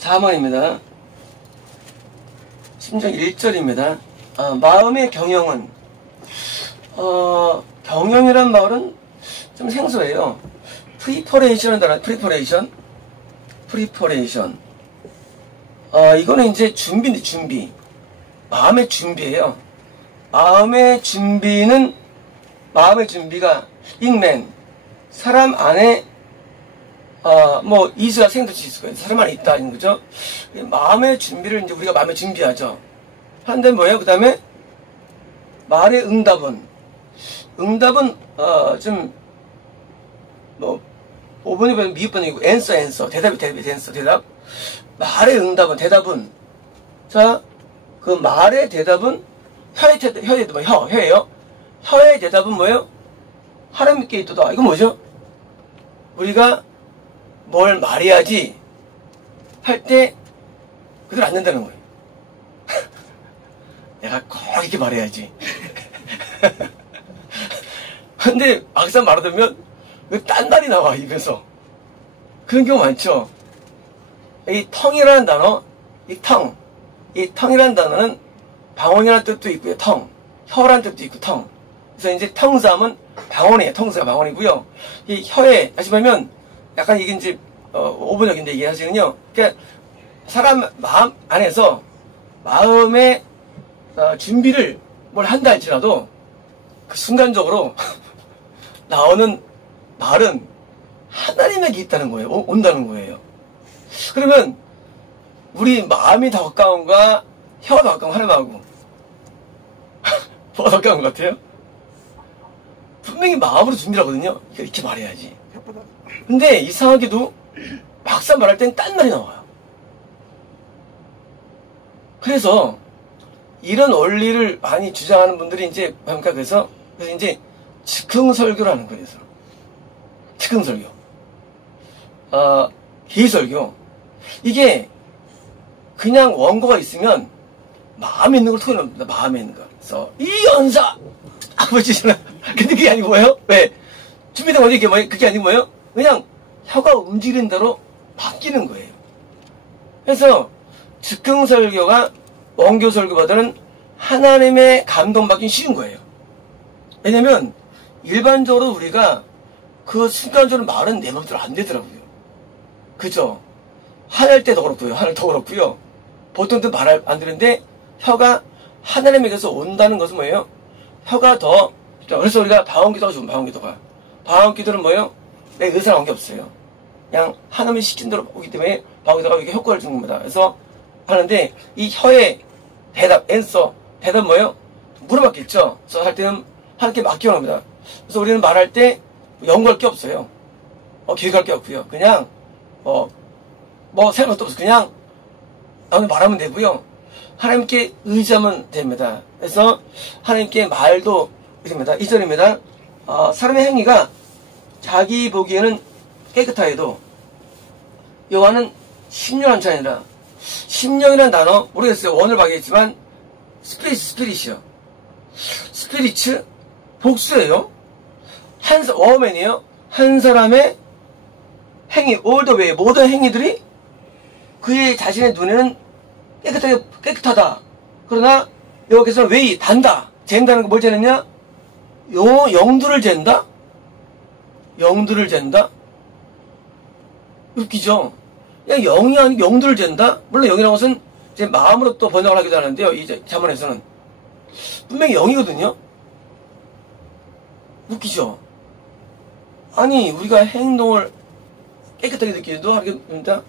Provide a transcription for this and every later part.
4번입니다. 심정 1절입니다. 마음의 경영은, 경영이란 말은 좀 생소해요. 프리퍼레이션이라는 단어, 프리퍼레이션. 이거는 이제 준비인데, 준비. 마음의 준비예요. 마음의 준비가, 인맨, 사람 안에, 이수가 생도치 있을 사람 안에 있다, 이런 거죠. 마음의 준비를 이제 우리가 마음에 준비하죠. 한데 뭐예요? 그 다음에, 말의 응답은, 좀, 5번이 미흡번이고, answer. 대답. 말의 응답은, 대답은. 자, 그 말의 대답은, 혀예요. 혀의 대답은 뭐예요? 하나님께 있도다. 이건 뭐죠? 우리가 뭘 말해야지 할 때 그대로 안 된다는 거예요. 내가 꼭 이렇게 말해야지. 근데 막상 말하면 딴 말이 나와, 입에서. 그런 경우 많죠. 이 텅이라는 단어, 이 텅이라는 단어는 방언이라는 뜻도 있고요. 혀라는 뜻도 있고, 텅. 그래서 이제 텅삼은 방언이에요. 텅사가 방언이고요. 이 혀에, 다시 말하면, 약간 이게 이제, 오분역인데 이게 사실은요. 그러니까, 사람 마음 안에서, 마음의, 준비를 뭘 한다 할지라도, 그 순간적으로, 나오는 말은 하나님에게 있다는 거예요. 온다는 거예요. 그러면, 우리 마음이 더 가까운가, 혀가 더 가까운 하나님하고, 뭐가 더 가까운 것 같아요? 분명히 마음으로 준비하거든요. 이렇게 말해야지. 근데 이상하게도 막상 말할 땐 딴 말이 나와요. 그래서 이런 원리를 많이 주장하는 분들이 이제 뭡니까? 그래서 이제 즉흥설교라는 거예요. 즉흥설교. 개설교. 이게 그냥 원고가 있으면 마음에 있는 걸 토해냅니다. 마음에 있는 거. 그래서 이 연사 아버지잖아. 근데 그게 아니고 뭐예요? 왜? 준비된 원리 그게 아니고 뭐예요? 그냥 혀가 움직이는 대로 바뀌는 거예요. 그래서 즉흥설교가 원교설교보다는 하나님의 감동받기 쉬운 거예요. 왜냐면 일반적으로 우리가 그 순간적으로 말은 내 맘대로 안 되더라고요. 그죠? 화낼 때도 그렇고요. 화낼 때도 그렇고요. 보통도 말 안 되는데 혀가 하나님에게서 온다는 것은 뭐예요? 혀가 더, 그래서 우리가 방언기도가 좋은 방언기도가. 방언기도는 뭐예요? 내 의사랑 관계없어요. 그냥 하나님이 시킨 대로 오기 때문에 방언기도가 이렇게 효과를 주는 겁니다. 그래서 하는데 이 혀의 대답, 대답 뭐예요? 물어봤겠죠? 그래서 할 때는 하나님께 맡기는 겁니다. 그래서 우리는 말할 때 연구할 게 없어요. 기획할 게 없고요. 그냥 생각 것도 없어요. 그냥 말하면 되고요. 하나님께 의지하면 됩니다. 그래서 하나님께 말도 됩니다. 2절입니다. 사람의 행위가 자기 보기에는 깨끗하여도 여호와는 심령한 자니라. 심령이라는 단어 모르겠어요. 원을 봐야겠지만 스피릿이요. 스피리츠 복수예요. 워맨이에요. 한 사람의 행위, all the way, 모든 행위들이 그의 자신의 눈에는 깨끗하다. 그러나 여기서 웨이, 단다. 잰다는 거 뭘 재느냐? 영두를 잰다? 영두를 잰다? 웃기죠? 그냥 영이 아니고 영두를 잰다? 물론 영이라는 것은 제 마음으로 또 번역을 하기도 하는데요. 이 자문에서는. 분명히 영이거든요? 웃기죠? 아니, 우리가 행동을 깨끗하게 느끼기도 하게 됩니다.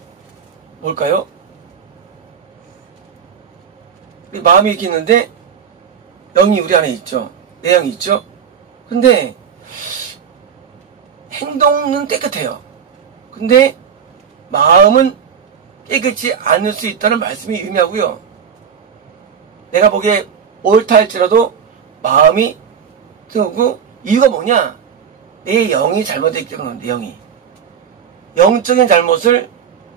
뭘까요? 우리 마음이 이렇게 있는데 영이 우리 안에 있죠. 내 영이 있죠. 근데 행동은 깨끗해요. 근데 마음은 깨끗이 않을 수 있다는 말씀이 의미하고요. 내가 보기에 옳다 할지라도 마음이 뜨겁고 이유가 뭐냐? 내 영이 잘못되어 있기 때문에 내 영이. 영적인 잘못을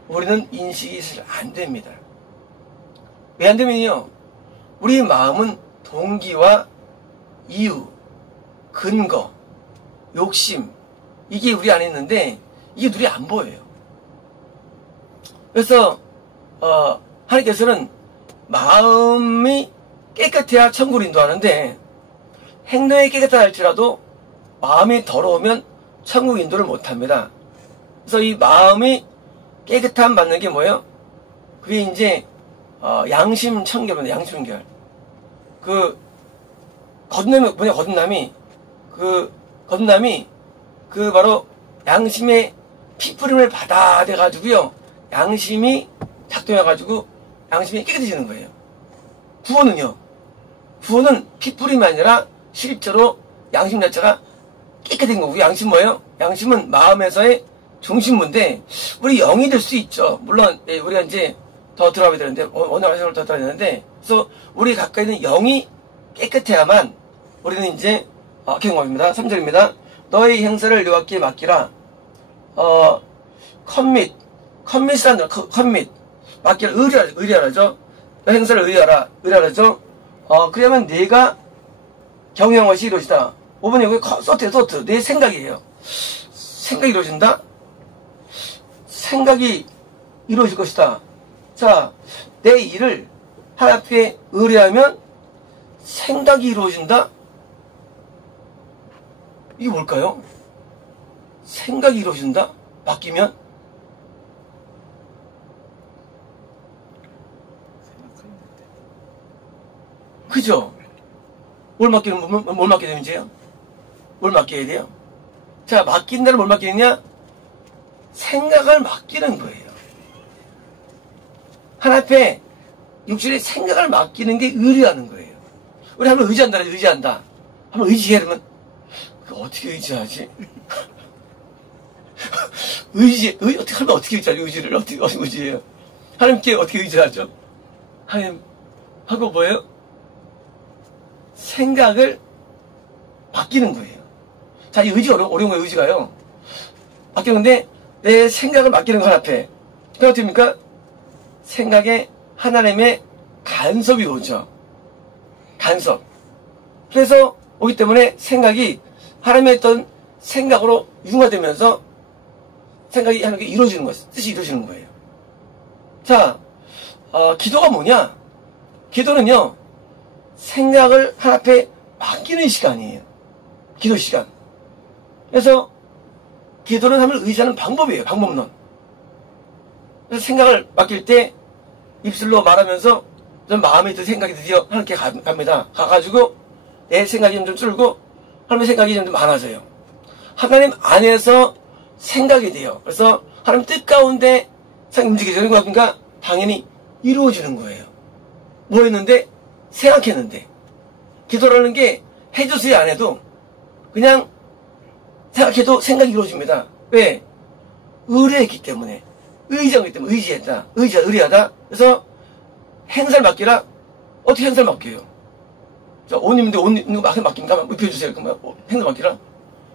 우리는 인식이 안 됩니다. 왜 안 되면요? 우리 마음은 동기와 이유, 근거, 욕심 이게 우리 안에 있는데 이게 눈이 안 보여요. 그래서 하나님께서는 마음이 깨끗해야 천국을 인도하는데 행동이 깨끗하다 할지라도 마음이 더러우면 천국 인도를 못합니다. 그래서 이 마음이 깨끗함 받는 게 뭐예요? 그게 이제 양심 청결입니다. 양심 청결. 그 거듭남이 뭐냐? 거듭남이 그 바로 양심의 피뿌림을 받아내 가지고요. 양심이 작동해 가지고 양심이 깨끗해지는 거예요. 구원은요. 구원은 피뿌림이 아니라 실제로 양심 자체가 깨끗한 거고, 양심 뭐예요? 양심은 마음에서의 중심부인데 우리 영이 될 수 있죠. 물론 우리가 이제 더 들어가야 되는데 오늘 말씀을 더 들어야 되는데, 그래서 우리 가까이 있는 영이 깨끗해야만 우리는 이제 경험합니다. 3절입니다. 너의 행사를 여호와께 맡기라. 컴밋이라는 컴밋 맡기라. 의뢰하라죠. 너의 행사를 의뢰하라죠. 그러면 네가 경영한 것이 이루어지다. 5번에 여기 소트 내 생각이에요. 생각이 이루어진다. 생각이 이루어질 것이다. 자, 내 일을 하나님 앞에 의뢰하면 생각이 이루어진다. 이게 뭘까요? 생각이 이루어진다? 맡기면? 그죠? 뭘 맡기게 되면 이제요? 뭘 맡겨야 돼요? 자, 맡긴다는 뭘 맡기느냐? 생각을 맡기는 거예요. 하나님 앞에 육신의 생각을 맡기는 게 의뢰하는 거예요. 우리 한번 의지한다. 한번 의지해. 그러면 어떻게 의지하지? 어떻게 하면 어떻게 의지하지? 의지를 어떻게 의지해요? 하나님께 어떻게 의지하죠? 하나님 하고 뭐예요? 생각을 맡기는 거예요. 자, 이 의지가 어려운 거예요. 의지가요. 맡기는데 내 생각을 맡기는 거 하나 앞에. 그게 어떻게 됩니까? 생각에 하나님의 간섭이 오죠. 간섭. 그래서 오기 때문에 생각이 하나님의 어떤 생각으로 융화되면서 생각이 하나님께 이루어지는 거예요. 뜻이 이루어지는 거예요. 자, 기도가 뭐냐? 기도는요, 생각을 하나님 앞에 맡기는 시간이에요. 기도 시간. 그래서 기도는 하나님을 의지하는 방법이에요. 방법론. 그래서 생각을 맡길 때 입술로 말하면서 좀 마음에 든 생각이 드디어 하나님께 갑니다. 가가지고 내 생각이 좀 줄고 하나님의 생각이 좀 많아져요. 하나님 안에서 생각이 돼요. 그래서 하나님 뜻 가운데 움직이는 거니까 당연히 이루어지는 거예요. 뭐 했는데? 생각했는데. 기도라는 게 해주세요 안 해도 그냥 생각해도 생각이 이루어집니다. 왜? 의뢰했기 때문에. 의지하기 때문에. 의뢰하다. 그래서 행사를 맡기라. 어떻게 행사를 맡겨요? 자, 옷 입는데 옷 입는 거 맡깁니까? 입혀주세요. 그러면 행사 맡기라.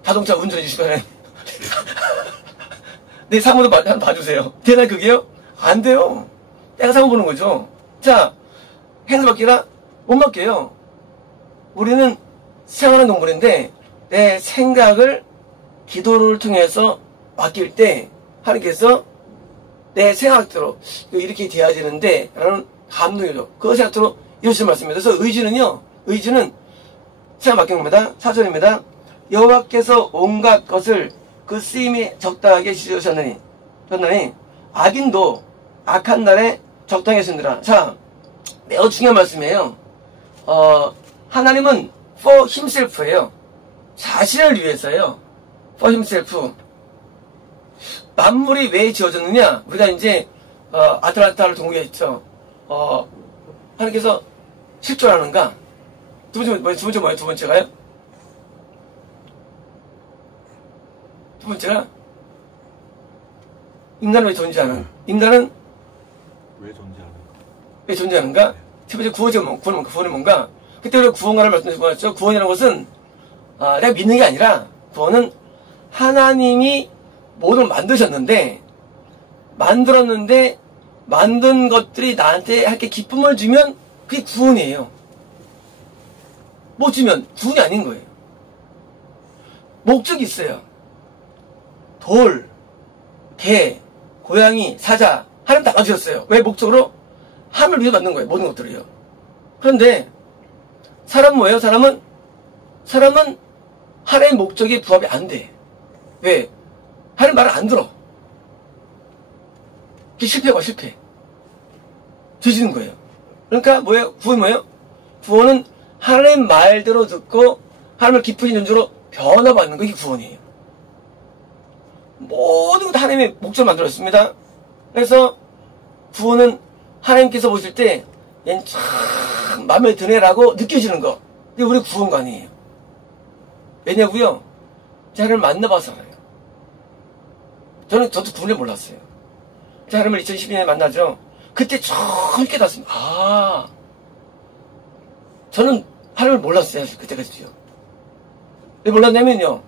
자동차 운전해 주시고 내 사무도 한번 봐주세요. 되나 그게요? 안 돼요. 내가 사무 보는 거죠. 자, 행사 맡기라. 못 맡겨요. 우리는 생활하는 동물인데 내 생각을 기도를 통해서 맡길 때 하나님께서 내 생각대로 이렇게 돼야 되는데 라는 감동이죠. 그 생각대로 이루어지는 말씀입니다. 그래서 의지는 생각 맡기는 겁니다. 4절입니다. 여호와께서 온갖 것을 그 쓰임에 적당하게 지으셨나니 악인도 악한 날에 적당히 하시느라. 자, 매우 중요한 말씀이에요. 하나님은 for himself예요. 자신을 위해서예요. for himself. 만물이 왜 지어졌느냐? 우리가 이제 아틀란타를 동의했죠. 하나님께서 실존하는가? 두 번째 뭐예요? 두 번째가요? 두 번째가 인간은 왜 존재하는? 인간은 왜 존재하는가? 첫 번째 구원은 뭔가? 그때 우리가 구원가를 말씀드렸죠. 구원이라는 것은 내가 믿는 게 아니라 구원은 하나님이 모든 걸 만드셨는데 만든 것들이 나한테 할게 기쁨을 주면 그게 구원이에요. 못 주면 구원이 아닌 거예요. 목적이 있어요. 돌, 개, 고양이, 사자 하나님 다 만드셨어요. 왜? 목적으로 하나님을 위해 만든 거예요. 모든 것들을요. 그런데 사람은 뭐예요? 사람은 하나님의 목적에 부합이 안 돼. 왜? 하나님 말을 안 들어. 그게 실패. 뒤지는 거예요. 그러니까 뭐예요? 구원이 뭐예요? 구원은 하나님 말대로 듣고 하나님을 기쁘신 존재로 변화받는 거, 이게 구원이에요. 모든 것 다 하나님의 목적을 만들었습니다. 그래서 구원은 하나님께서 보실 때 얘는 참 마음에 드네라고 느껴지는 거. 이게 우리 구원관이에요. 왜냐고요? 하나님을 만나봐서 알아요. 저도 구원을 몰랐어요. 하나님을 2012년에 만나죠. 그때 처음 깨닫습니다. 아, 저는 하나님을 몰랐어요. 사실 그때까지도요. 왜 몰랐냐면요,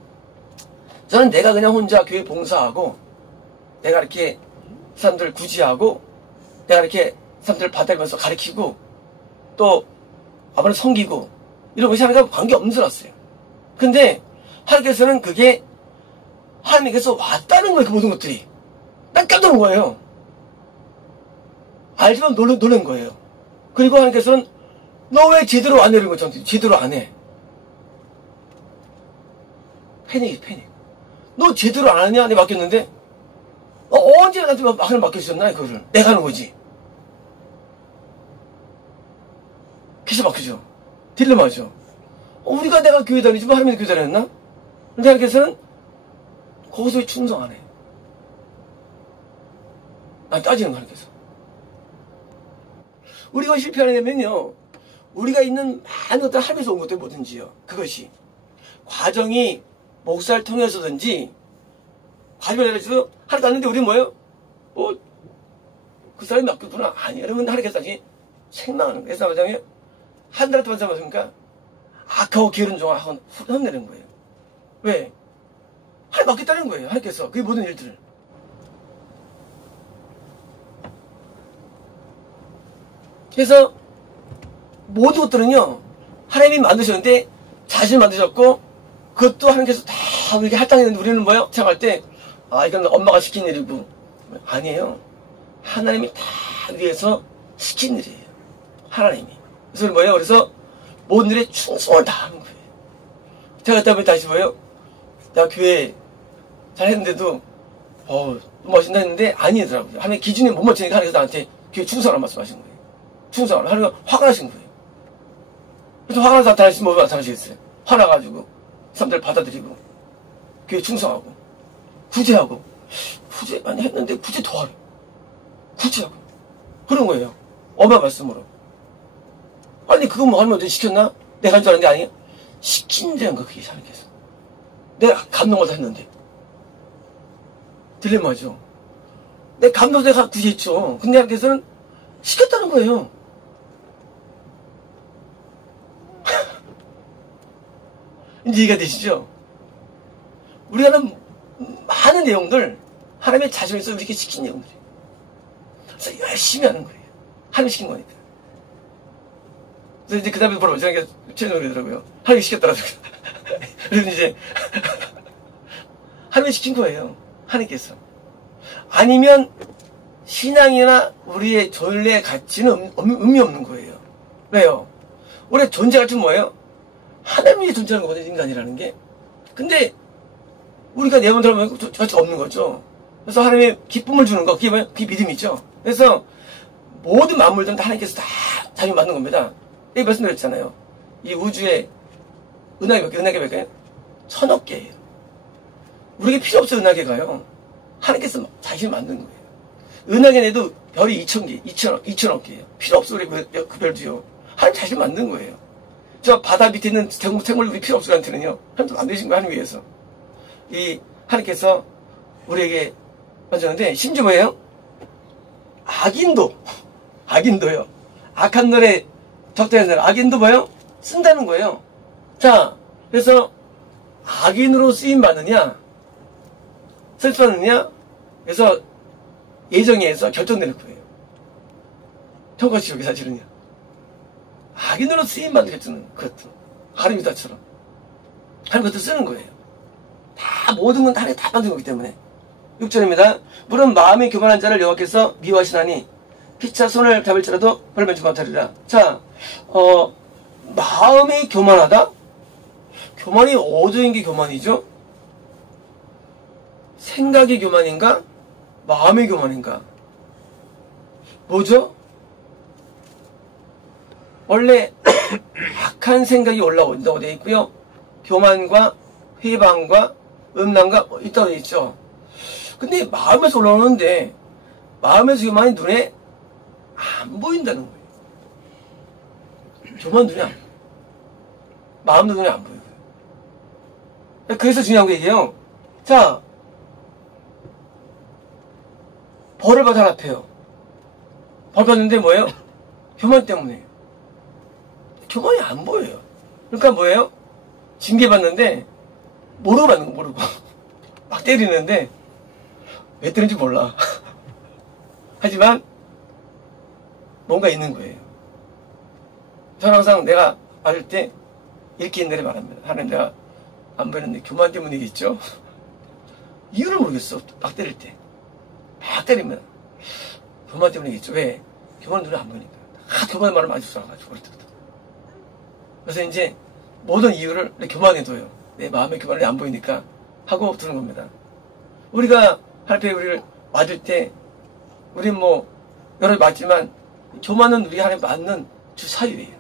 저는 내가 그냥 혼자 교회 봉사하고, 내가 이렇게 사람들 구제하고, 내가 이렇게 사람들 받아들면서 가르치고, 또 아버지 섬기고, 이런 것이 하나님과 관계없는 줄 알았어요. 근데 하나님께서는 그게 하나님께서 왔다는 거예요. 그 모든 것들이. 난 깜짝 놀란 거예요. 알지만 놀란 거예요. 그리고 하나님께서는 너 왜 제대로 안 해? 이런 거 저한테 제대로 안 해. 패닉. 너 제대로 안 하냐? 내가 맡겼는데 언제 나한테 하나님 맡겨주셨나? 그거를 내가 하는 거지. 기사 막히죠. 딜레마죠. 우리가 내가 교회 다니지 뭐 하나님이 교회 다녔나? 근데 하나님께서는 거기서 왜 충성 안 해? 난 따지는 거 하나님께서. 우리가 실패하려면요, 우리가 있는 많은 것들 하면서 온 것들 뭐든지요. 그것이 과정이 목사를 통해서든지 과정을 해서 하나도 안 했는데 우리는 뭐예요? 그 사람이 맡겼구나. 아니, 여러분 하나님께서 다시 책망하는 거예요. 그래서 마장에 한 달 동안 잡았으니까 악하고 게으른 종을 혼내는 거예요. 왜? 하나님 맡겼다는 거예요. 하나님께서 그 모든 일들을. 그래서 모든 것들은요, 하나님이 만드셨는데 자신을 만드셨고, 그것도 하나님께서 다 이렇게 할당했는데 우리는 뭐예요? 생각할 때, 이건 엄마가 시킨 일이고. 아니에요. 하나님이 다 위해서 시킨 일이에요. 하나님이. 그래서 뭐예요? 그래서 모든 일에 충성을 다 하는 거예요. 제가 그때 보면 다시 뭐예요? 나 교회 잘 했는데도, 너무 멋있다 했는데 아니더라고요. 하나님 기준이 못 맞추니까 하나님께서 나한테 교회 충성을 말씀하신 거예요. 충성을. 하나님은 화가 나신 거예요. 그래서 화가 나서 나타나시면 뭐 나타나시겠어요? 화나가지고 사람들 받아들이고 교회 충성하고 구제하고 구제 많이 했는데 구제 더 하래. 구제하고 그런 거예요. 엄마 말씀으로. 아니 그거 뭐 하면 어디 시켰나? 내가 한 줄 알았는데 아니에요. 시킨다는 거 그게 하나님께서. 내가 감동받아 했는데 딜레마죠. 내가 감동받아 구제했죠. 근데 하나님께서는 시켰다는 거예요. 이제 이해가 되시죠? 우리가 하는 많은 내용들 하나님의 자신에서 이렇게 시킨 내용들이에요. 그래서 열심히 하는 거예요. 하나님 시킨 거니까. 그래서 이제 그 다음에 뭐라고 저에게 최근에 그러더라고요. 하나님이 시켰더라고요. 그래서 이제 하나님이 시킨 거예요. 하나님께서. 아니면 신앙이나 우리의 존재 가치는 의미 없는 거예요. 왜요? 우리의 존재 가치는 뭐예요? 하나님이 존재하는 거거든요, 인간이라는 게. 근데 우리가 내 마음대로 하면 가치가 없는 거죠. 그래서 하나님의 기쁨을 주는 거, 그게 뭐예요? 그게 믿음이죠. 그래서 모든 만물들은 다 하나님께서 다 자기 만든 겁니다. 여기 말씀드렸잖아요. 이 우주에 은하계 몇 개요? 1000억 개예요. 우리에게 필요 없어요, 은하계가요. 하나님께서 자신을 만든 거예요. 은하계 내도 별이 2000개, 2000억 개예요. 필요 없어, 우리 그 별도요. 하나님 자신을 만든 거예요. 저 바다 밑에 있는 생물들이 필요 없을 한테는요. 하나님도 만드신 거예요, 하나님 위해서. 이 하나님께서 우리에게 만드는데 심지어 뭐예요? 악인도요. 악한 노래 적당한 사람 악인도 뭐예요? 쓴다는 거예요. 자, 그래서 악인으로 쓰임 받느냐, 설득받느냐, 그래서 예정에서 결정되는 거예요. 평가지옥이 사실은요. 악인으로 쓰임 받는 결정은 그것도 하나님이다처럼 하는 것도 쓰는 거예요. 다 모든 건 하나님 다 만든 거기 때문에 6절입니다. 물은 마음이 교만한 자를 여호와께서 미워하시나니 피차 손을 잡을지라도 벌면치 못하리라. 자, 마음이 교만하다? 교만이 어디인 게 교만이죠? 생각이 교만인가? 마음이 교만인가? 뭐죠? 원래 악한 생각이 올라온다고 되어 있고요. 교만과 회방과 음란과 있다고 되어 있죠. 근데 마음에서 올라오는데 마음에서 교만이 눈에 안 보인다는 거예요. 교만 눈에 안 보여요. 마음도 눈에 안 보여요. 그래서 중요한 거 얘기해요. 자, 벌을 받아 앞에요. 벌 받는데 뭐예요? 교만 때문에. 교만이 안 보여요. 그러니까 뭐예요? 징계 받는데 모르고 받는 거 모르고 막 때리는데 왜 때리는지 몰라. 하지만 뭔가 있는 거예요. 저는 항상 내가 맞을 때 이렇게 옛날에 말합니다. 하나님 내가 안 보이는데 교만 때문이겠죠? 이유를 모르겠어. 막 때릴 때. 막 때리면 교만 때문이겠죠. 왜? 교만 눈에 안 보이니까. 교만의 말을 많이 쏟아가지고 그럴 때부터. 그래서 이제 모든 이유를 내 교만에 둬요. 내 마음의 교만이 안 보이니까 하고 두는 겁니다. 우리가 할패 우리를 맞을 때 우린 뭐 여러 맞지만 교만은 우리 안에 맞는 주 사유예요.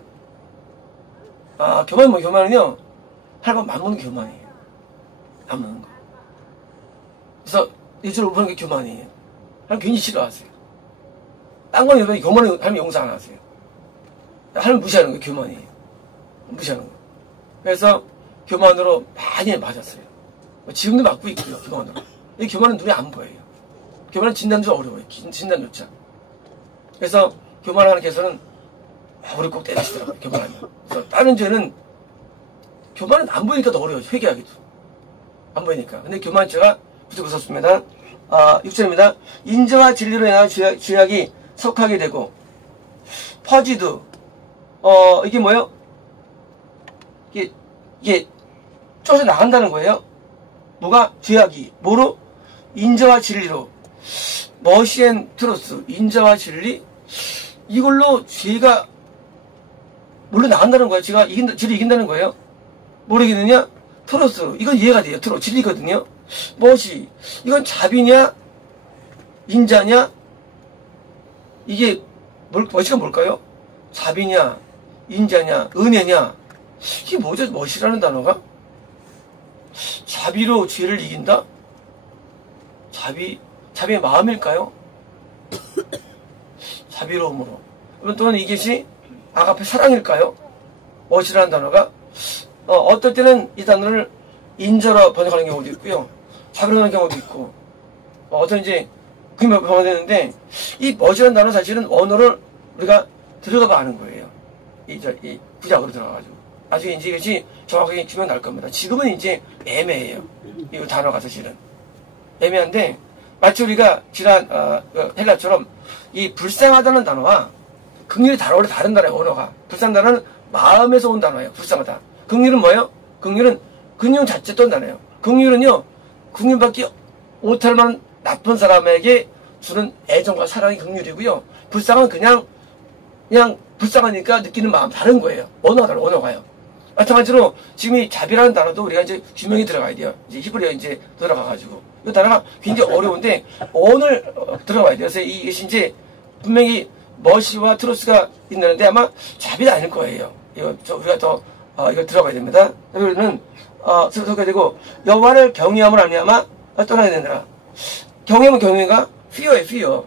아, 교만은요 할바 맞는 교만이에요. 맞는 거. 그래서 예수를 못 보는 게 교만이에요. 하나님 괜히 싫어하세요. 딴 거는 여러분이 교만은 하나님 용서 안 하세요. 하나님 무시하는 거예요. 교만이에요. 무시하는 거예요. 그래서 교만으로 많이 맞았어요. 지금도 맞고 있고요. 교만으로. 이 교만은 눈에 안 보여요. 교만은 진단도 어려워요. 진단조차. 그래서 교만하는 개서는 우리 꼭 때리시더라고요. 교만하면. 그래서 다른 죄는 교만은 안 보이니까 더 어려워요. 회개하기도. 안 보이니까. 근데 교만죄가 부족했었습니다. 6절입니다. 인자와 진리로 인한 죄악이 속하게 되고 퍼지도 이게 뭐예요? 이게 쫓아 나간다는 거예요. 뭐가? 죄악이. 뭐로? 인자와 진리로. 머시앤 트로스. 인자와 진리. 이걸로 죄가 물러 나간다는 거예요. 죄를 이긴다는 거예요. 뭐로 이기느냐? 트로스로. 이건 이해가 돼요. 진리거든요. 머시. 이건 자비냐? 인자냐? 이게 머시가 뭘까요? 자비냐? 인자냐? 은혜냐? 이게 뭐죠? 머시라는 단어가? 자비로 죄를 이긴다? 자비의 마음일까요? 자비로움으로. 또는 이것이 아가페 사랑일까요? 머시라는 단어가? 어떨 때는 이 단어를 인자로 번역하는 경우도 있고요. 자비로 하는 경우도 있고, 어떤 이제, 그게 번역되는데, 이 머시라는 단어 자체는 언어를 우리가 들어가봐 아는 거예요. 이 구약으로 들어가가지고. 나중에 이제 이것이 정확하게 기억이 날 겁니다. 지금은 이제 애매해요. 이 단어가 사실은. 애매한데, 마치 우리가 지난, 헬라처럼 이 불쌍하다는 단어와 긍휼이 원래 다른 단어예요, 언어가. 불쌍한 단어는 마음에서 온 단어예요, 불쌍하다. 긍휼은 뭐예요? 긍휼은 긍휼 자체 또 단어예요. 긍휼은요, 긍휼밖에 못할 만한 나쁜 사람에게 주는 애정과 사랑이 긍휼이고요. 불쌍은 그냥 불쌍하니까 느끼는 마음 다른 거예요. 언어가요. 마찬가지로 지금 이 자비라는 단어도 우리가 이제 규명이 들어가야 돼요. 이제 히브리어 이제 들어가가지고. 이 단어가 굉장히 어려운데, 언을 들어가야 돼요. 그래서 이것이 이제 분명히 머시와 트로스가 있는데 아마 자비는 아닐 거예요. 우리가 더, 이걸 들어가야 됩니다. 그러면, 들어가야 되고, 여호와를 경외함을 아니하마 떠나야 되느라. 경외하면 경외가 fear예요, fear.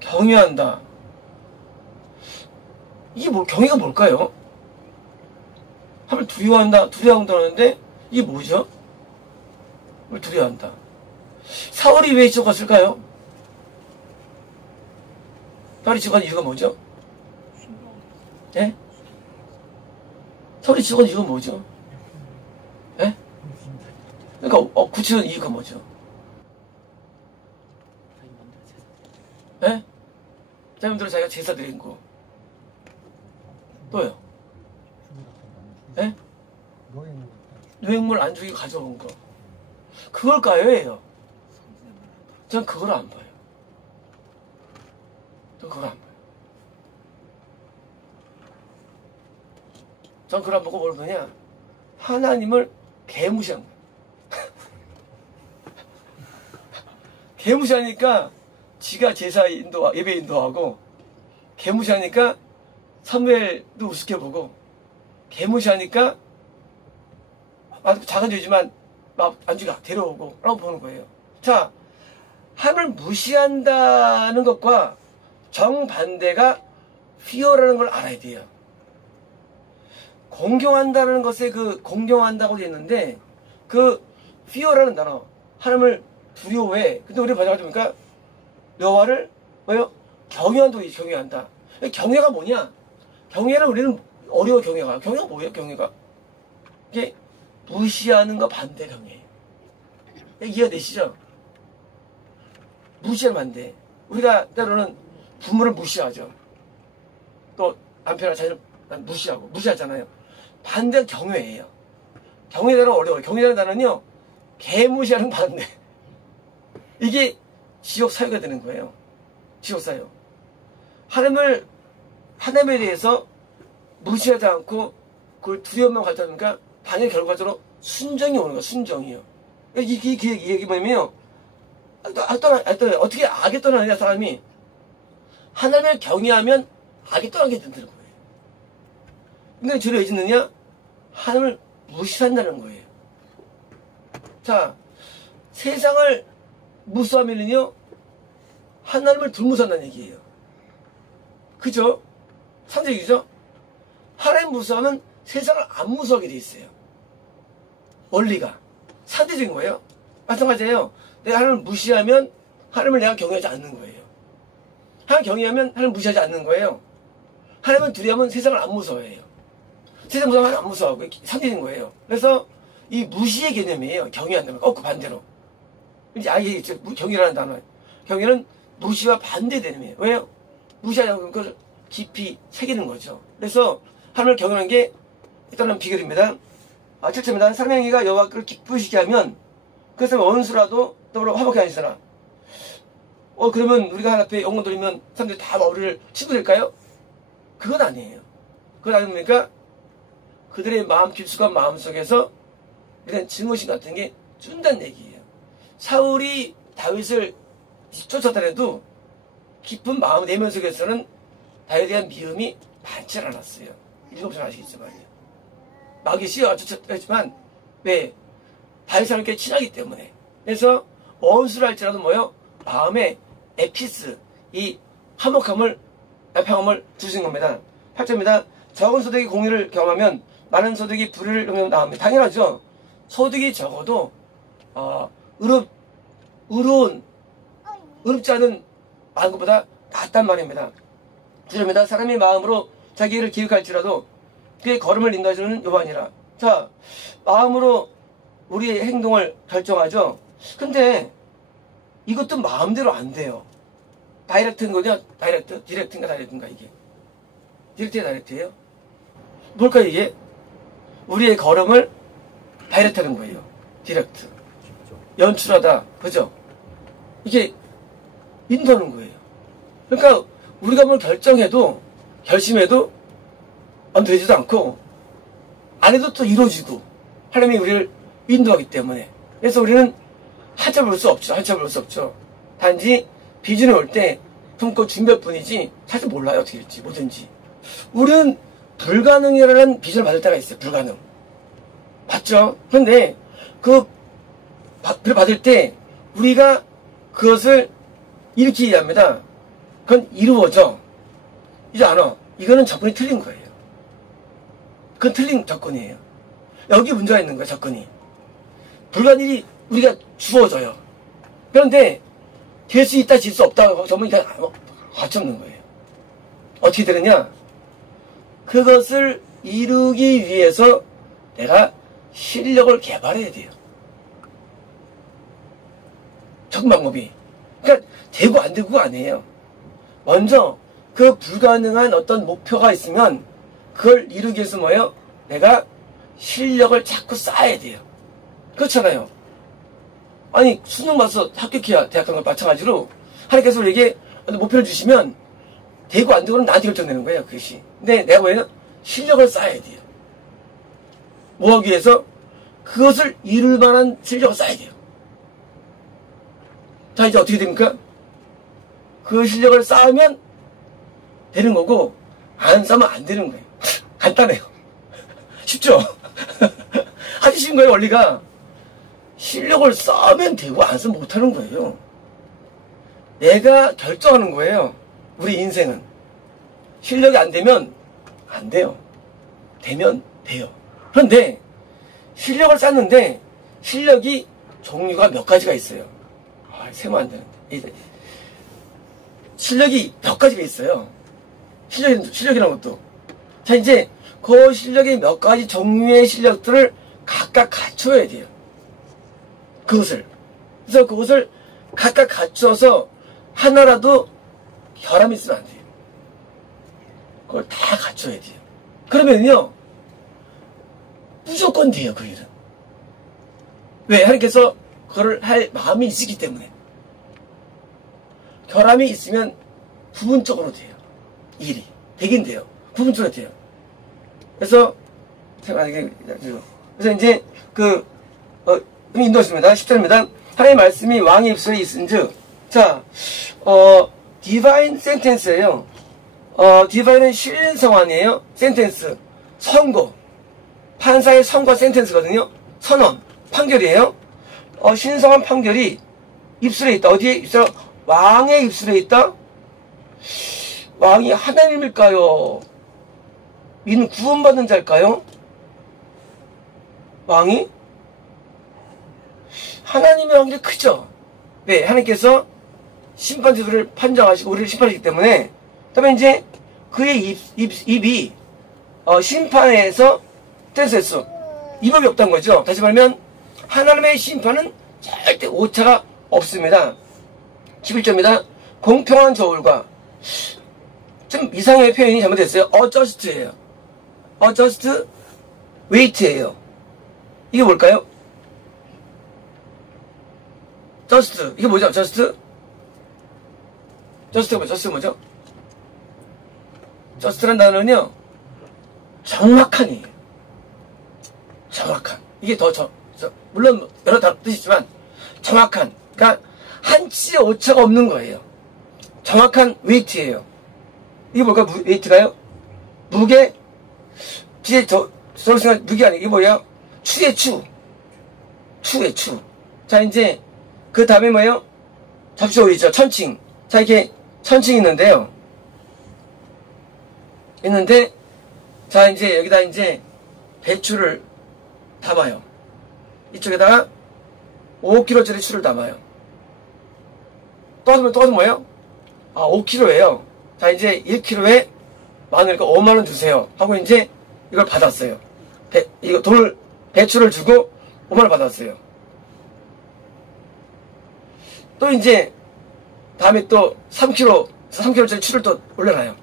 경외한다. 이게 경외가 뭘까요? 하면 두려워한다는데, 이게 뭐죠? 뭘 두려워한다. 사울이 왜 죽었을까요? 사울이 죽은 이유가 뭐죠? 예? 사울이 죽은 이유가 뭐죠? 예? 그러니까, 구체적인 이유가 뭐죠? 예? 자기들은 자기가 제사 드린 거. 또요? 예? 노획물 안 죽이고 가져온 거. 그걸까요? 예요? 전 그걸 안 봐요. 전 그걸 안 봐요. 전 그걸 안 보고 뭘 보냐? 하나님을 개무시한 거예요. 개무시하니까 지가 제사 예배 인도하고, 개무시하니까 사무엘도 우습게 보고, 개무시하니까 작은 죄지만 안주가 데려오고 라고 보는 거예요. 자, 하나님을 무시한다는 것과 정반대가 fear라는 걸 알아야 돼요. 공경한다는 것에 공경한다고 했는데, fear라는 단어, 하나님을 두려워해. 근데 우리 번역할 때 보니까 여호와를 뭐요? 경외한다. 경외한다. 경외가 뭐냐? 경외는 우리는 어려워. 경외가 뭐예요? 경외가 이게 무시하는 거 반대 경외. 이해가 되시죠? 무시하면 안 돼. 우리가 때로는 부모를 무시하죠. 또 남편이나 자녀를 무시하잖아요. 반대는 경외예요. 경외라는 어려워요. 경외라는 단어는요, 개무시하는 반대. 이게 지옥 사유가 되는 거예요. 지옥 사유. 하나님에 대해서 무시하지 않고 그걸 두려움만 가져다니까 당연히 결과적으로 순정이 오는 거예요. 순정이요. 이 얘기 뭐냐면요, 어떻게 악에 떠나느냐, 사람이. 하나님을 경외하면 악에 떠나게 된다는 거예요. 그러니까 죄를 왜 짓느냐? 하나님을 무시한다는 거예요. 자, 세상을 무시하면은요, 하나님을 둘무시한다는 얘기예요. 그죠? 상대적이죠? 하나님 무시하면 세상을 안 무시하게 돼 있어요. 원리가. 상대적인 거예요. 마찬가지예요. 내가 하나님을 무시하면 하나님을 내가 경외하지 않는 거예요. 하나님 경외하면 하나님 무시하지 않는 거예요. 하나님은 두려워하면 세상을 안 무서워해요. 세상 무서워하면 안 무서워하고 상대적인 거예요. 그래서 이 무시의 개념이에요. 경외한다는 거. 그 반대로. 이제 아예 경외라는 단어. 경외는 무시와 반대 개념이에요. 왜요? 무시하는 걸 깊이 새기는 거죠. 그래서 하나님을 경외하는 게 일단은 비결입니다. 7절입니다. 사랑의 행위가 여호와를 기쁘시게 하면 그것은 원수라도 더불어 화목해 하시더라. 그러면 우리가 하나님 앞에 영혼 돌리면 사람들이 다 우리를 친구 될까요? 그건 아니에요. 그건 아닙니까? 그들의 마음 깊숙한 마음 속에서 이런 증오심 같은 게 준다는 얘기예요. 사울이 다윗을 쫓아다녀도 깊은 마음 내면 속에서는 다윗에 대한 미움이 많지 않았어요. 읽어보시면 아시겠지만요. 마귀 씨와 쫓아다녔지만 왜? 다윗과 함께 친하기 때문에. 그래서 원수를 할지라도 뭐요? 마음에 에피스, 이 화목함을, 평함을 주신 겁니다. 8절입니다. 적은 소득이 공의를 경험하면 많은 소득이 불의를 경험하면 나옵니다. 당연하죠. 소득이 적어도 의롭지 않은 많은 것보다 낫단 말입니다. 9절입니다. 사람이 마음으로 자기를 기획할지라도 그의 걸음을 인도해주는 여호와니라. 자, 마음으로 우리의 행동을 결정하죠. 근데 이것도 마음대로 안 돼요. 다이렉트인 거냐? 디렉트인가 이게? 다이렉트예요? 뭘까 이게? 우리의 걸음을 다이렉트 하는 거예요. 디렉트. 연출하다. 그죠? 이게 인도하는 거예요. 그러니까 우리가 뭘 결심해도 안 되지도 않고 안 해도 또 이루어지고 하나님이 우리를 인도하기 때문에. 그래서 우리는 한참 볼 수 없죠. 단지 비전이 올 때 품고 준비할 뿐이지 사실 몰라요. 어떻게 될지 뭐든지. 우리는 불가능이라는 비전을 받을 때가 있어요. 불가능. 맞죠? 그런데 그 받을 때 우리가 그것을 이렇게 이해합니다. 그건 이루어져. 이제 알아. 이거는 접근이 틀린 거예요. 그건 틀린 접근이에요. 여기 문제가 있는 거예요. 접근이. 불가능한 일이 우리가 주어져요. 그런데 될 수 있다, 질 수 없다, 전문가 가치 없는 거예요. 어떻게 되느냐? 그것을 이루기 위해서 내가 실력을 개발해야 돼요. 접근 방법이. 그러니까 되고 안 되고가 아니에요. 먼저 그 불가능한 어떤 목표가 있으면 그걸 이루기 위해서 뭐예요? 내가 실력을 자꾸 쌓아야 돼요. 그렇잖아요. 아니, 수능 봐서 합격해야 대학 가는 거 마찬가지로 하나님께서 우리에게 목표를 주시면 되고 안 되고는 나한테 결정되는 거예요, 그것이. 근데 내가 뭐예요? 실력을 쌓아야 돼요. 뭐 하기 위해서? 그것을 이룰 만한 실력을 쌓아야 돼요. 자, 이제 어떻게 됩니까? 그 실력을 쌓으면 되는 거고, 안 쌓으면 안 되는 거예요. 간단해요. 쉽죠? 아주 쉬운 거예요, 원리가. 실력을 쌓으면 되고, 안 쌓으면 못하는 거예요. 내가 결정하는 거예요. 우리 인생은. 실력이 안 되면 안 돼요. 되면 돼요. 그런데 실력을 쌓는데 실력이 종류가 몇 가지가 있어요. 아, 세면 안 되는데. 실력이 몇 가지가 있어요. 실력이라는 것도. 자, 이제 그 실력의 몇 가지 종류의 실력들을 각각 갖춰야 돼요. 그것을. 그래서 그것을 각각 갖춰서 하나라도 결함이 있으면 안 돼요. 그걸 다 갖춰야 돼요. 그러면요, 무조건 돼요, 그 일은. 왜? 하나님께서 그걸 할 마음이 있기 때문에. 결함이 있으면 부분적으로 돼요. 일이. 되긴 돼요. 부분적으로 돼요. 그래서 이제 인도했습니다. 10절입니다. 하나님의 말씀이 왕의 입술에 있은즉, 자, 디바인 센텐스예요. 디바인은 신성환이에요. 센텐스, 선고, 판사의 선고 센텐스거든요. 선언, 판결이에요. 신성한 판결이 입술에 있다. 어디에 입술에? 왕의 입술에 있다. 왕이 하나님일까요? 이는 구원받는 자일까요? 왕이? 하나님의 확률이 크죠. 네, 하나님께서 심판제도를 판정하시고 우리를 심판하시기 때문에. 그다음에 이제 그의 입이 심판에서 텐스했어. 이법이 없다는 거죠. 다시 말하면 하나님의 심판은 절대 오차가 없습니다. 11조입니다. 공평한 저울과, 좀 이상의 표현이 잘못됐어요. just예요. just weight예요. 이게 뭘까요? just, 이게 뭐죠? just가 뭐죠? just란 단어는요, 정확한이에요. 정확한. 이게 물론 여러 뜻이 있지만 정확한. 그러니까 한치의 오차가 없는 거예요. 정확한 웨이트예요. 이게 뭘까? 웨이트가요? 무게? 저렇게 무게 아니에요. 이게 뭐예요? 추의 추. 추의 추. 자, 이제 그 다음에 뭐예요? 접시홀 있죠. 천칭. 자, 이렇게 천칭이 있는데요. 자, 이제 여기다 이제 배추를 담아요. 이쪽에다가 5kg짜리 추를 담아요. 또 하면 뭐예요? 5kg예요. 자, 이제 1kg에 많으니까 5만원 주세요. 하고 이제 이걸 받았어요. 배추를 주고 5만원 받았어요. 또 이제 다음에 또 3kg짜리 추를 또 올려놔요.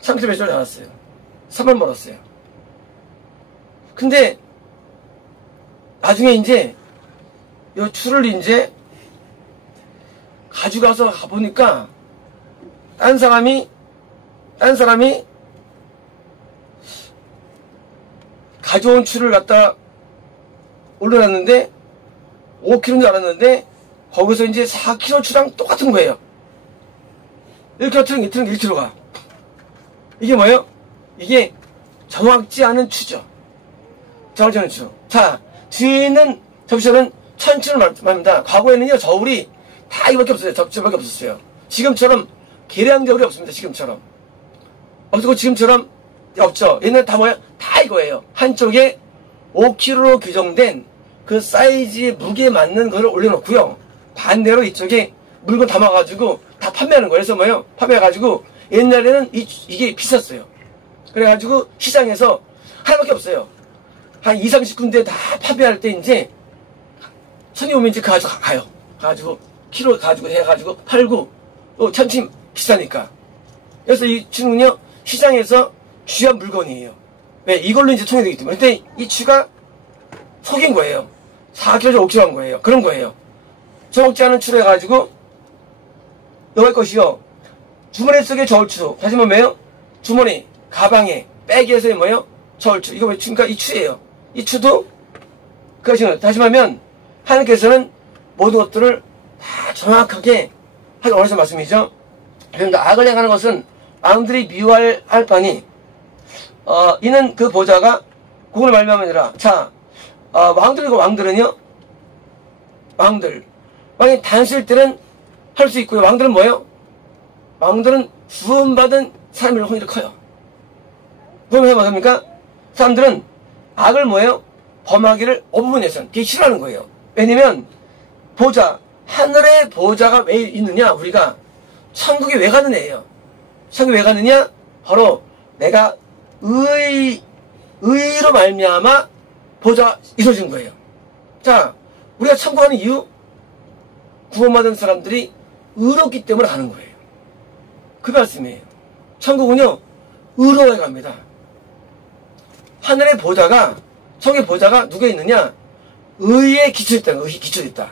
3kg 배추를 나왔어요. 3만 벌었어요. 근데 나중에 이제 이 추를 이제 가져가서 가보니까 딴 사람이 가져온 추를 갖다 올려놨는데 5kg인 줄 알았는데 거기서 이제 4kg 추랑 똑같은 거예요. 1kg, 1kg가. 이게 뭐예요? 이게 정확지 않은 추죠. 정확지 않은 추. 자, 뒤에 있는 접시는 천추를 말합니다. 과거에는요, 저울이 다 이밖에 없어요. 접시밖에 없었어요. 지금처럼 계량 저울이 없습니다. 지금처럼. 없고 지금처럼 없죠. 옛날에 다 뭐야? 다 이거예요. 한쪽에 5kg로 규정된 그 사이즈의 무게에 맞는 거를 올려놓고요. 반대로 이쪽에 물건 담아가지고 다 판매하는 거예요. 그래서 뭐예요? 판매해가지고 옛날에는 이게 비쌌어요. 그래가지고 시장에서 하나밖에 없어요. 한 2, 30군데 다 판매할 때 이제 손이 오면 이제 가지고 가요. 가지고 키로 가지고 해가지고 팔고 천칭 비싸니까. 그래서 이 추는요 시장에서 귀한 물건이에요. 왜? 이걸로 이제 통일되기 때문에. 근데 이 추가 속인 거예요. 4kg, 5kg 한 거예요. 그런 거예요. 적지 않은 추로 해가지고, 여기 것이요. 주머니 속에 저울추. 다시 말하면 뭐예요? 주머니, 가방에, 백에서의 뭐예요? 저울추. 이거 왜 추니까 이 추예요. 이 추도, 그것이 다시 말하면, 하나님께서는 모든 것들을 다 정확하게 하기 원하시는 말씀이죠. 그런데 악을 행하는 것은 왕들이 미워할 바니, 이는 그 보좌가 그걸 말미암으니라. 자, 왕들은요? 왕이 단수일 때는 할 수 있고요. 왕들은 뭐예요? 왕들은 구원받은 사람일 확률이 커요. 그러면 뭐합니까? 사람들은 악을 뭐예요? 범하기를 어부분에서는 되게 싫어하는 거예요. 왜냐면 보좌, 하늘의 보좌가 왜 있느냐? 우리가 천국에 왜 가는 애예요? 천국에 왜 가느냐? 바로 내가 의로 말미암아 보좌가 있어진 거예요. 자, 우리가 천국 가는 이유? 구원받은 사람들이 의롭기 때문에 가는 거예요. 그 말씀이에요. 천국은요, 의로워야 갑니다. 하늘의 보좌가, 천국의 보좌가 누구에 있느냐? 의에 기초있다는 거예요. 의에 기초있다.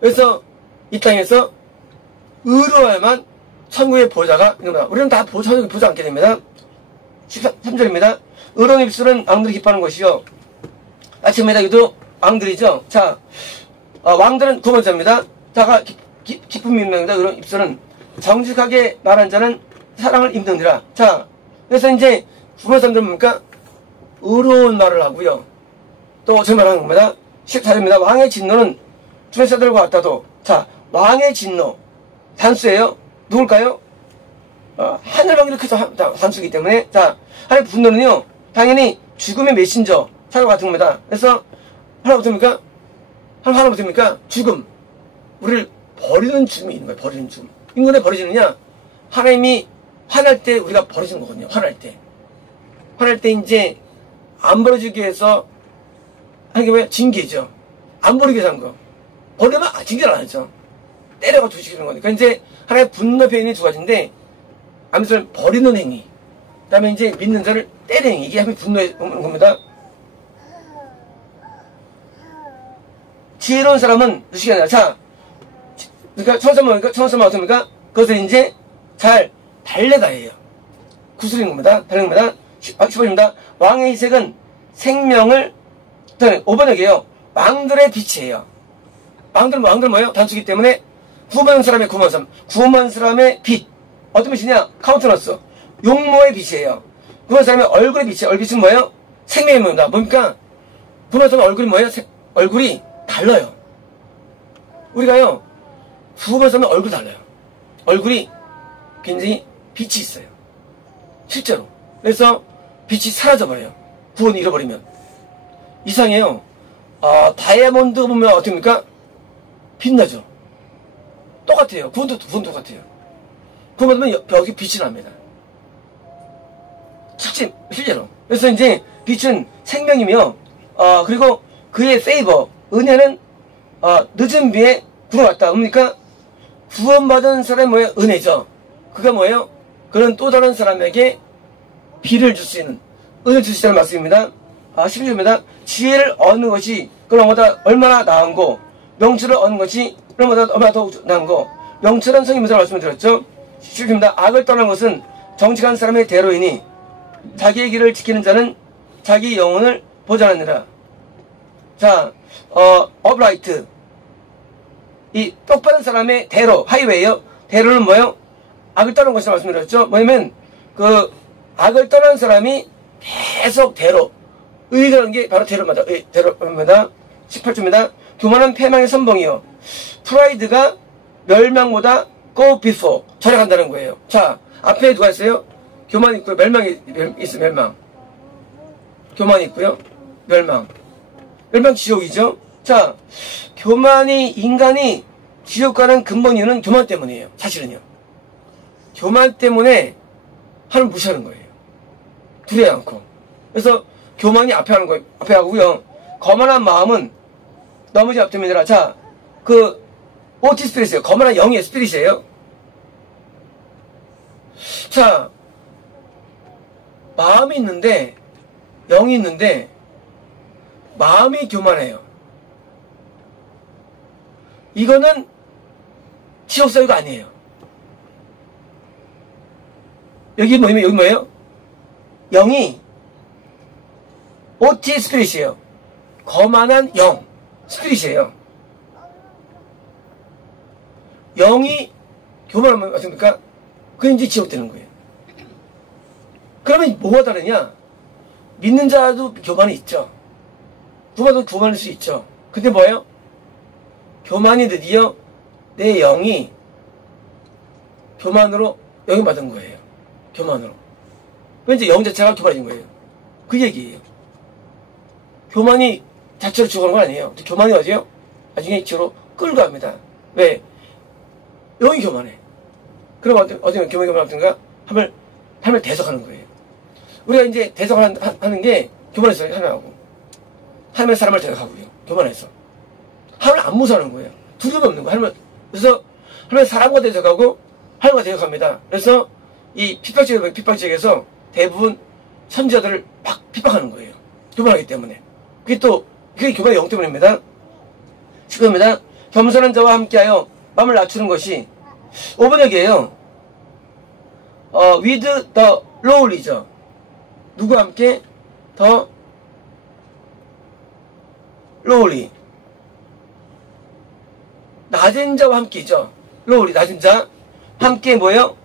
그래서 이 땅에서 의로워야만 천국의 보좌가 있는 거다. 우리는 다 천국의 보좌 앉게 됩니다. 13절입니다. 의로운 입술은 왕들이 기뻐하는 것이요. 아침에다 기도 왕들이죠. 자, 왕들은 9번째입니다. 자가 기쁨이 있습니다. 의로운 입술은 정직하게 말한 자는 사랑을 입는니라. 자, 그래서 이제 9번 사람들은 뭡니까? 의로운 말을 하고요. 또 저 말하는 겁니다. 14절입니다. 왕의 진노는 주변사들과 같아도, 자, 왕의 진노 단수예요. 누굴까요? 하늘방위를 크죠. 단수이기 때문에. 자, 하나님의 분노는요, 당연히 죽음의 메신저 사과 같은 겁니다. 그래서 하나부터입니까? 하나부터입니까? 죽음. 우리를 버리는 죽음이 있는 거예요. 버리는 죽음. 인간에 버리지느냐? 하나님이 화날 때 우리가 버리는 거거든요. 화날 때. 화날 때 이제 안 버려주기 위해서 하는 게 뭐예요? 징계죠. 안 버리기 위해서 한 거. 버리면 징계를 안 하죠. 때려가 두시키는 거니까. 이제 하나의 분노 표현이 두 가지인데, 아무튼 버리는 행위. 그 다음에 이제 믿는 자를 때리는 행위. 이게 하나의 분노에 오는 겁니다. 지혜로운 사람은 무식이 아니라, 자, 그러니까 천사만 어떻습니까? 그것을 이제 잘 달래다예요. 구슬인 겁니다. 달래는 겁니다. 10번입니다. 왕의 희색은 생명을, 5번역이에요. 왕들의 빛이에요. 왕들 뭐예요? 단수기 때문에 구원받은 사람의 구원받은 사람의 빛. 어떤 빛이냐? 카운터너스. 용모의 빛이에요. 구원받은 사람의 얼굴의 빛이에요. 얼빛은 뭐예요? 생명의 겁니다. 뭡니까? 구원받은 사람의 얼굴이 뭐예요? 얼굴이 달라요. 우리가요, 구원받은 사람의 얼굴이 달라요. 얼굴이 굉장히 빛이 있어요. 실제로. 그래서 빛이 사라져버려요. 구원을 잃어버리면. 이상해요. 다이아몬드 보면 어떻습니까? 빛나죠. 똑같아요. 구원도 똑같아요. 구원 받으면 벽이 빛이 납니다. 실제로. 그래서 이제 빛은 생명이며, 그리고 그의 페이버, 은혜는, 늦은 비에 구원받다. 뭡니까? 구원받은 사람이 뭐예요? 은혜죠. 그가 뭐예요? 그런 또 다른 사람에게 비를 줄 수 있는, 은혜를 줄 수 있다는 말씀입니다. 11절입니다. 지혜를 얻는 것이 그럼보다 얼마나 나은 거, 명철을 얻는 것이 그럼보다 얼마나 더 나은 거. 명철은 성인문서 말씀을 드렸죠. 17절입니다. 악을 떠나는 것은 정직한 사람의 대로이니 자기의 길을 지키는 자는 자기 영혼을 보존하느라. 자, upright. 이 똑바른 사람의 대로, 하이웨이요. 대로는 뭐예요? 악을 떠나는 것이라고 말씀드렸죠. 뭐냐면, 악을 떠나는 사람이 계속 대로, 의라는 게 바로 대로입니다. 대로입니다. 18조입니다. 교만은 패망의 선봉이요. 프라이드가 멸망보다 go before. 전에 간다는 거예요. 자, 앞에 누가 있어요? 교만이 있고요. 멸망이 있어요. 멸망. 교만이 있고요. 멸망. 멸망 지옥이죠. 자, 인간이 지옥 가는 근본 이유는 교만 때문이에요. 사실은요. 교만 때문에 하나님 무시하는 거예요. 두려워 않고. 그래서 교만이 앞에 하는 거예요. 앞에 하고요. 거만한 마음은 넘어지 앞됩니다. 자, 오티 스피릿이에요. 거만한 영의 스피릿이에요. 자, 마음이 있는데, 영이 있는데, 마음이 교만해요. 이거는 지옥사유가 아니에요. 여기 뭐예요? 영이 OT 스피릿이에요. 거만한 영 스피릿이에요. 영이 교만하면 어떻습니까? 그게 이제 지옥 되는 거예요. 그러면 뭐가 다르냐? 믿는 자도 교만이 있죠. 누가도 교만할 수 있죠. 근데 뭐예요? 교만이 드디어 내 영이 교만으로 영향받은 거예요. 교만으로. 그래서 이제 영 자체가 교만인 거예요. 그 얘기예요. 교만이 자체로 죽어가는 건 아니에요. 교만이 어디요? 나중에 지옥으로 끌고 갑니다. 왜? 영이 교만해. 그럼 어디가 교만하든가 하면 대석하는 거예요. 우리가 이제 대석하는 게 교만해서 하나하고 하나님의 사람을 대석하고요. 교만해서 하나님을 안 무서워하는 거예요. 두려움이 없는 거예요. 그래서 하나님의 사람과 대석하고 하나님과 대석합니다. 그래서 이 핍박 지역에서 대부분 선지자들을 막 핍박하는 거예요. 교만하기 때문에. 그게 교만의 영 때문입니다. 10번입니다. 겸손한 자와 함께하여 마음을 낮추는 것이 5번 여기에요. with the lowly죠. 누구와 함께? 더 lowly. 낮은 자와 함께죠. lowly, 낮은 자. 함께 뭐예요?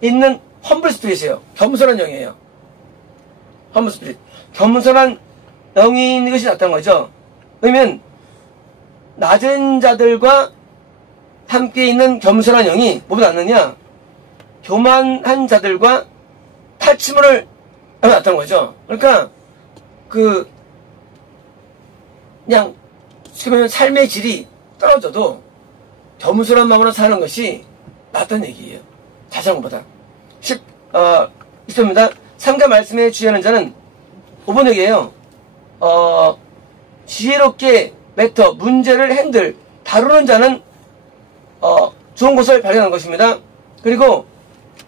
있는 험블 스피릿이에요. 겸손한 영이에요. 험블 스피릿. 겸손한 영이 있는 것이 낫다는 거죠. 그러면 낮은 자들과 함께 있는 겸손한 영이 뭐보다 낫느냐? 교만한 자들과 탈취물을 낫다는 거죠. 그러니까 그냥 지금 삶의 질이 떨어져도 겸손한 마음으로 사는 것이 낫다는 얘기예요. 자세한 것보다. 10점입니다. 삼가 말씀에 주의하는 자는 5번 얘기예요. 지혜롭게 매터 문제를 핸들 다루는 자는 좋은 것을 발견하는 것입니다. 그리고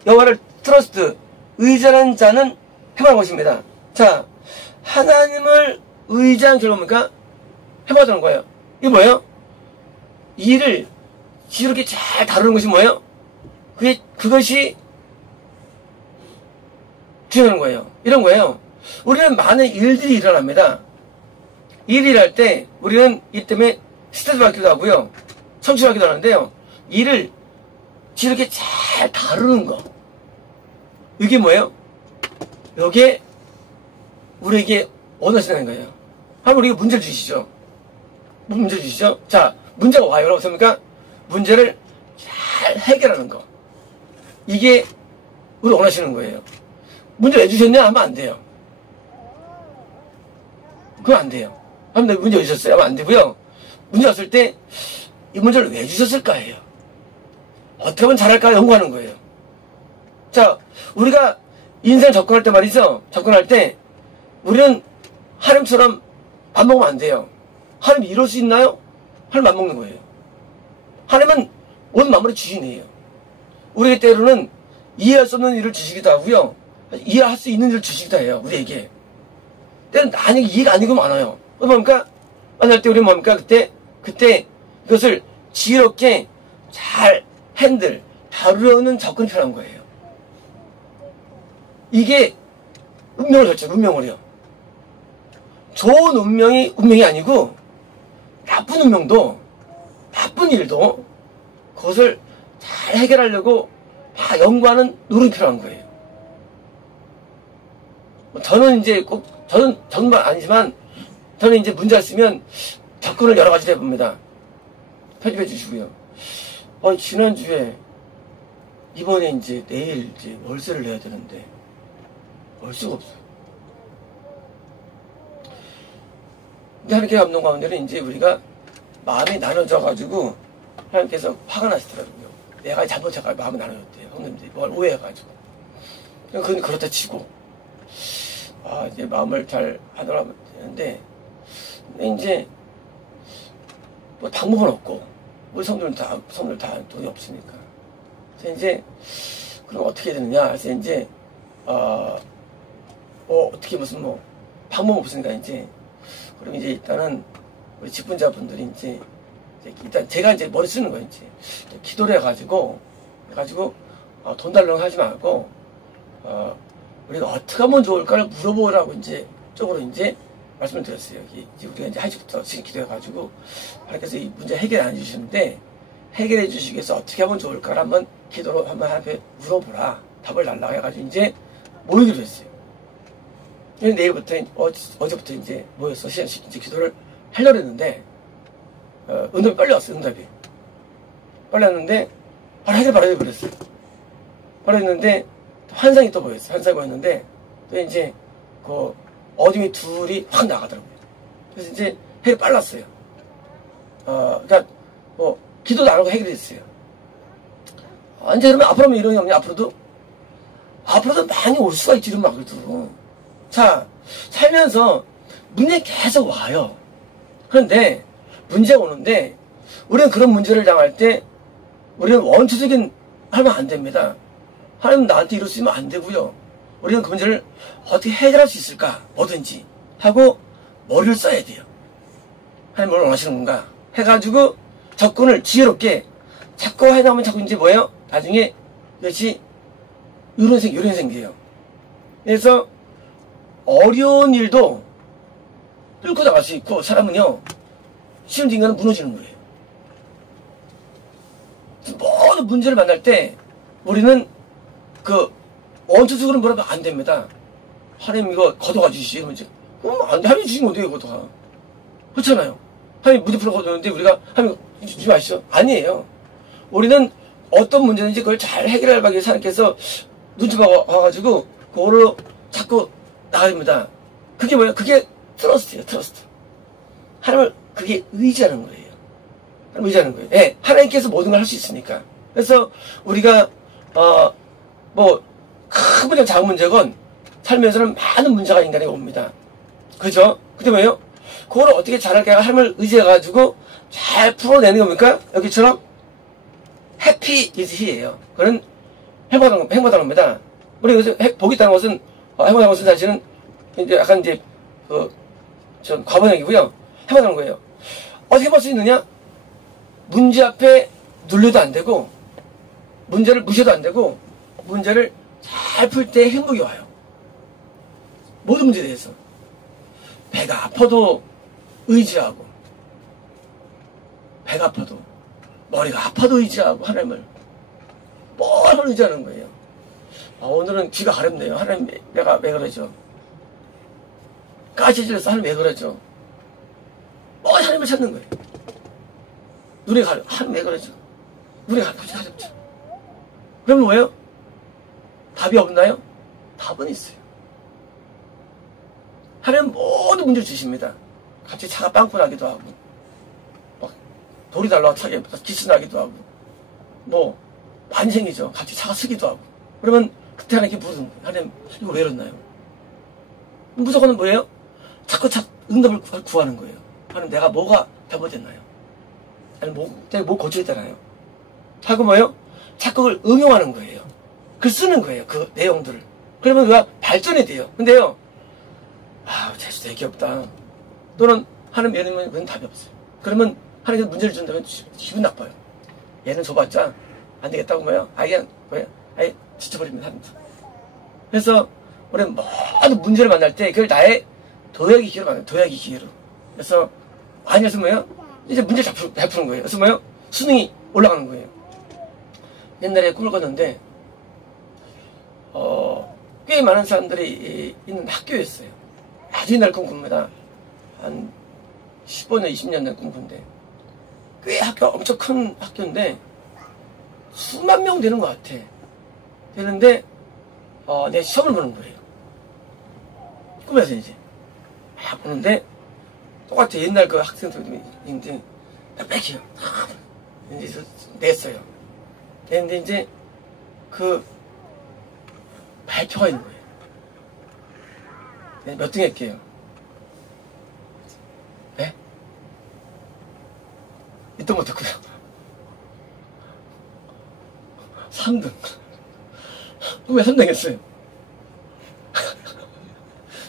여호와를 트러스트 의지하는 자는 행복한 것입니다. 자, 하나님을 의지한 결과입니까? 행복하다는 거예요. 이게 뭐예요? 일을 지혜롭게 잘 다루는 것이 뭐예요? 그것이 중요한 거예요. 이런 거예요. 우리는 많은 일들이 일어납니다. 일을 일할 때 우리는 이 때문에 스트레스 받기도 하고요. 성취받기도 하는데요. 일을 이렇게 잘 다루는 거. 이게 뭐예요? 이게 우리에게 원하시는 거예요. 한번 우리에게 문제를 주시죠. 문제 주시죠. 자, 문제가 와요. 여러분 습니까? 문제를 잘 해결하는 거. 이게 우리 원하시는 거예요. 문제 왜 주셨냐? 하면 안 돼요. 그건 안 돼요. 하면 문제 왜 주셨어요? 하면 안 되고요. 문제 왔을 때 이 문제를 왜 주셨을까예요. 어떻게 하면 잘할까 연구하는 거예요. 자, 우리가 인생 접근할 때 말이죠. 접근할 때 우리는 하나님처럼 밥 먹으면 안 돼요. 하나님 이럴 수 있나요? 하나님 안 먹는 거예요. 하나님은 모든 만물의 주인이에요. 우리에게 때로는 이해할 수 없는 일을 주시기도 하고요. 이해할 수 있는 일을 주시기도 해요. 우리에게. 때는 만약에 이해가 아니고 많아요. 뭡니까? 만날 때 우리는 뭡니까? 그때 이것을 지혜롭게 잘 다루려는 접근이 필요한 거예요. 이게 운명을 결정, 운명을요. 좋은 운명이 아니고 나쁜 운명도 나쁜 일도 그것을 잘 해결하려고 막 연구하는 노력이 필요한 거예요. 저는 이제 저는 정말 아니지만 저는 이제 문제가 있으면 접근을 여러 가지 해봅니다. 편집해 주시고요. 지난주에 이번에 이제 내일 이제 월세를 내야 되는데 월세가 없어요. 근데 하나님께 감동 가운데는 이제 우리가 마음이 나눠져가지고 하나님께서 화가 나시더라고요. 내가 잘못해가지고 마음이 나눠졌대요. 형님들이 뭘 오해해가지고. 그건 그렇다 치고 이제 마음을 잘 하더라면 되는데 근데 이제 뭐 방법은 없고 우리 성도들 다 돈이 없으니까. 그래서 이제 그럼 어떻게 해야 되느냐? 그래서 이제 어떻게 무슨 방법 없으니까 이제 그럼 이제 일단은 우리 직분자분들이 이제 일단 제가 이제 머리 쓰는 거예요. 이제 기도를 해가지고 돈 달라고 하지 말고 우리가 어떻게 하면 좋을까를 물어보라고 이제 쪽으로 이제 말씀을 드렸어요. 이제 우리가 이제 하직부터 기도해가지고 하나님께서 이 문제 해결 안 해주시는데 해결해 주시기 위해서 어떻게 하면 좋을까를 한번 기도로 한번 하나님께 물어보라. 답을 달라고 해가지고 이제 모이기로 했어요. 내일부터 어제부터 이제 모여서 시간씩 이제 기도를 하려고 했는데 응답이 빨리 왔어요. 응답이 빨리 왔는데 바로 해결 그랬어요. 바로 했는데 환상이 또 보였어요. 환상이 보였는데 또 이제 그 어둠이 둘이 확 나가더라고요. 그래서 이제 해결이 빨랐어요. 그러니까 뭐 기도도 안 하고 해결이 됐어요. 이제 그러면 앞으로 하면 이런 게 없냐? 앞으로도 많이 올 수가 있지, 이런 막을도. 자, 살면서 문제 계속 와요. 그런데 문제가 오는데 우리는 그런 문제를 당할 때 우리는 원초적인 하면 안 됩니다. 하나님 나한테 이럴 수 있으면 안 되고요. 우리는 그 문제를 어떻게 해결할 수 있을까? 뭐든지 하고 머리를 써야 돼요. 하나님 뭘 원하시는 건가? 해가지고 접근을 지혜롭게 자꾸 하다 보면 자꾸 이제 뭐예요? 나중에 이것이 요런 생겨요. 그래서 어려운 일도 뚫고 나갈 수 있고 사람은요 쉬운 인간은 무너지는 거예요. 모든 문제를 만날 때 우리는 그 원초적으로 뭐라면 안 됩니다. 하나님 이거 걷어가 주시지 이러면 이제 그럼 안 돼. 하나님 주시면 어떻게 걷어가? 그렇잖아요. 하나님 문제 풀어 걷어오는데 우리가 하나님 주지 마시죠. 아니에요. 우리는 어떤 문제든지 그걸 잘 해결하기 위해서 하나님께서 눈치 봐가지고 그거로 자꾸 나갑니다. 그게 뭐예요? 그게 트러스트예요. 트러스트. 하나님을 그게 의지하는 거예요. 하나님 의지하는 거예요. 예, 하나님께서 모든 걸 할 수 있으니까. 그래서 우리가 뭐 큰 문제, 작은 문제건 살면서는 많은 문제가 인간에게 옵니다. 그죠? 근데 뭐예요? 그걸 어떻게 잘할까? 하나님을 의지해가지고 잘 풀어내는 겁니까? 여기처럼 해피 is he예요. 그건 행복하다는 겁니다. 우리 여기서 복이 있다는 것은 행복하다는 것은 사실은 이제 약간 이제 전 과번형이고요. 행복하다는 거예요. 어떻게 볼 수 있느냐? 문제 앞에 눌려도 안 되고 문제를 무시해도 안 되고 문제를 잘 풀 때 행복이 와요. 모든 문제에 대해서 배가 아파도 의지하고 배가 아파도 머리가 아파도 의지하고 하나님을 뭘 의지하는 거예요. 오늘은 귀가 가렵네요. 하나님 내가 왜 그러죠? 까지질러서 하나님 왜 그러죠? 하나님을 찾는 거예요. 눈이 가려. 하나님 왜 그러죠? 눈이 가렵죠. 그러면 뭐예요? 답이 없나요? 답은 있어요. 하나님 모든 문제를 주십니다. 갑자기 차가 빵꾸 나기도 하고 막 돌이 달라와 차게 기스 나기도 하고 뭐 반생이죠. 갑자기 차가 쓰기도 하고 그러면 그때 하나님께 물은 거예요. 하나님 이거 왜 이러나요? 무조건 뭐예요? 자꾸 응답을 구하는 거예요. 하나님 내가 뭐가 잘못됐나요? 아니 내가 뭐 고쳐야되나요? 자꾸 뭐예요? 자꾸 그걸 응용하는 거예요. 글 쓰는 거예요. 그 내용들을. 그러면 우리가 발전이 돼요. 근데요 재수 되게 없다. 또는 하나님 얘는 그건 답이 없어요. 그러면 하나님께서 문제를 준다면 기분 나빠요. 얘는 줘봤자 안 되겠다고 뭐예요? 아예 지쳐버립니다. 그래서 우리는 모든 문제를 만날 때 그걸 나의 도약의 기회로 만나요. 도약의 기회로. 그래서 많이 해서 뭐예요? 이제 문제를 잘 푸는 거예요. 그래서 뭐예요? 수능이 올라가는 거예요. 옛날에 꿈을 꿨는데 꽤 많은 사람들이 있는 학교였어요. 아주 옛날 꿈꿉니다. 한 15년, 20년 된 꿈꾼데 꽤 학교 엄청 큰 학교인데 수만 명 되는 것 같아. 되는데 내 시험을 보는 거예요. 꿈에서 이제 막 보는데 똑같아. 옛날 그 학생들인데 딱 뺏겨요. 이제 냈어요. 냈는데 이제 그 발표가 있는 거예요. 몇 등 했게요? 네? 1등 못했고요. 3등. 왜 3등 했어요?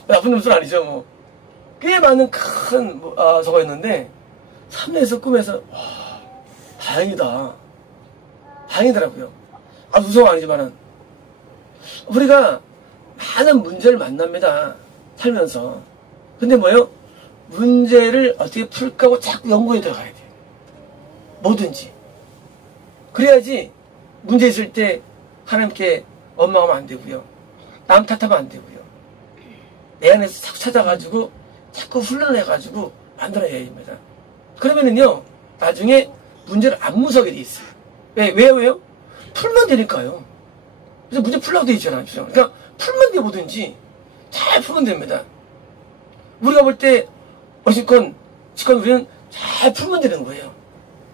나쁜 놈들 아니죠, 뭐. 꽤 많은 큰 저거였는데 3년에서 꿈에서 와, 다행이다. 다행이더라고요. 무서워 아니지만은 우리가 많은 문제를 만납니다. 살면서. 근데 뭐요? 문제를 어떻게 풀까 하고 자꾸 연구에 들어가야 돼. 뭐든지. 그래야지 문제 있을 때 하나님께 원망하면 안 되고요. 남 탓하면 안 되고요. 내 안에서 자꾸 찾아가지고 자꾸 훈련을 해가지고 만들어야 됩니다. 그러면은요, 나중에 문제를 안 무서워하게 돼 있어요. 왜요? 풀면 되니까요. 그래서 문제 풀라고 돼 있잖아요. 그러니까 풀면 돼, 뭐든지. 잘 풀면 됩니다. 우리가 볼 때, 어쨌건 우리는 잘 풀면 되는 거예요.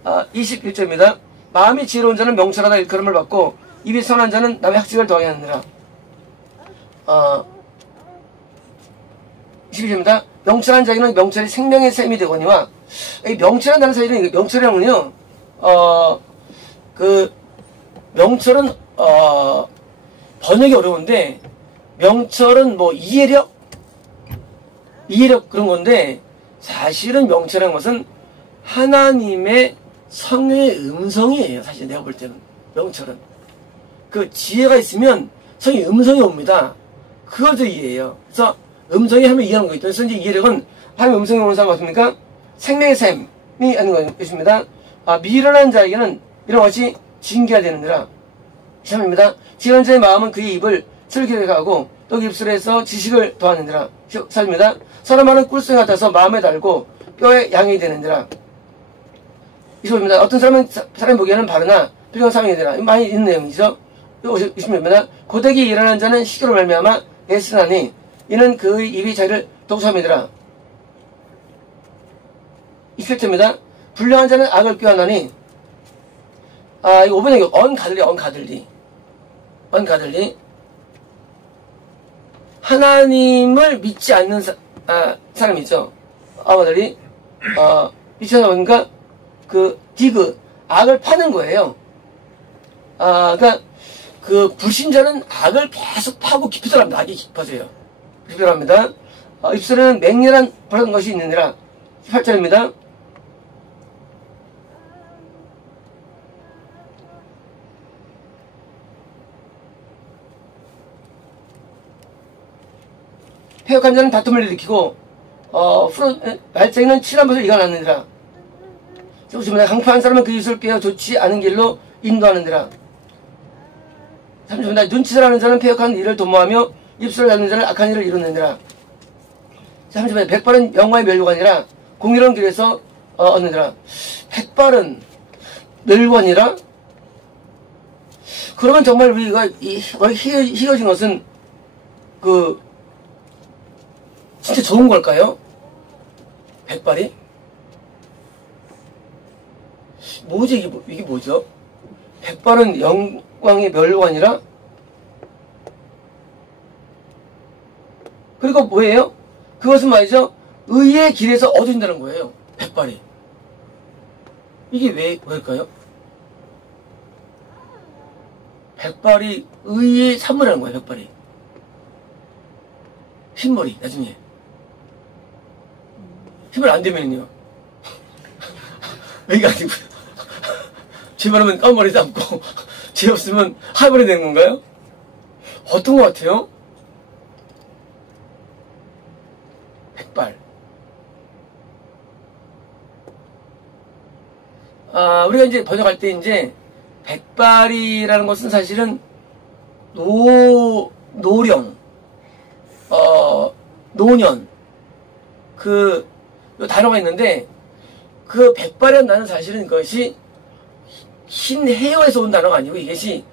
21절입니다. 마음이 지혜로운 자는 명철하다 일컬음을 받고, 입이 선한 자는 남의 학식을 더하게 하느니라. 22절입니다. 명철한 자에게는 명철이 생명의 샘이 되거니와, 이 명철한다는 사실은, 명철이라면요, 명철은, 번역이 어려운데, 명철은 뭐, 이해력 그런 건데, 사실은 명철이라는 것은 하나님의 성의 음성이에요. 사실 내가 볼 때는. 명철은. 그 지혜가 있으면 성의 음성이 옵니다. 그것도 이해해요. 그래서 음성이 하면 이해하는 거 있죠. 그래서 이제 이해력은 하나님의 음성이 오는 사람 같습니까? 생명의 샘이 하는 것입니다. 미련한 자에게는 이런 것이 징계가 되느니라. 3입니다. 지혜한 자의 마음은 그의 입을 슬기게 하고 또 입술에서 지식을 더하느니라. 4입니다. 사람 말은 꿀송 같아서 마음에 달고 뼈에 양이 되느니라. 25입니다. 어떤 사람은 사람 보기에는 바르나 필요한 사명이 되라. 많이 있는 내용이죠. 26입니다. 고되게 일어난 자는 시기로 말미암아 애쓰나니 이는 그의 입이 자기를 독삼이더라. 27절입니다. 불량한 자는 악을 꾀하나니 이 5번에 언가들리 하나님을 믿지 않는 사람이죠. 아마들이 믿지 않는 보니까 디그 악을 파는 거예요. 그러니까 그 불신자는 악을 계속 파고 깊이 들어갑니다. 악이 깊어져요. 깊이 들어갑니다. 입술에는 맹렬한 그런 것이 있느니라. 18절입니다. 패역한 자는 다툼을 일으키고 말쟁이는 칠한 것을 이간하느니라. 좋습니다. 강파한 사람은 그 입술을 꿰어 좋지 않은 길로 인도하느니라. 30입니다. 눈치를 하는 자는 패역한 일을 도모하며 입술을 닫는 자는 악한 일을 이루느니라. 30입니다. 백발은 영화의 멸관이라 공의로운 길에서 얻느니라. 백발은 멸관이라? 그러면 정말 우리가 희어진 것은 진짜 좋은 걸까요? 백발이? 뭐지 이게 뭐죠? 백발은 영광의 멸관이라? 그리고 뭐예요? 그것은 말이죠. 의의 길에서 얻어진다는 거예요. 백발이. 이게 왜일까요? 백발이 의의 산물이라는 거예요. 백발이. 흰머리 나중에. 힘을 안 대면요. 여기가 아니고요. 제 말하면 까만 머리 감고, 제 없으면 하얀머리 되는 건가요? 어떤 것 같아요? 백발. 우리가 이제 번역할 때 이제, 백발이라는 것은 사실은, 노령, 노년, 요 단어가 있는데, 그 백발이라는 단어는 사실은 그것이 흰 헤어에서 온 단어가 아니고 이것이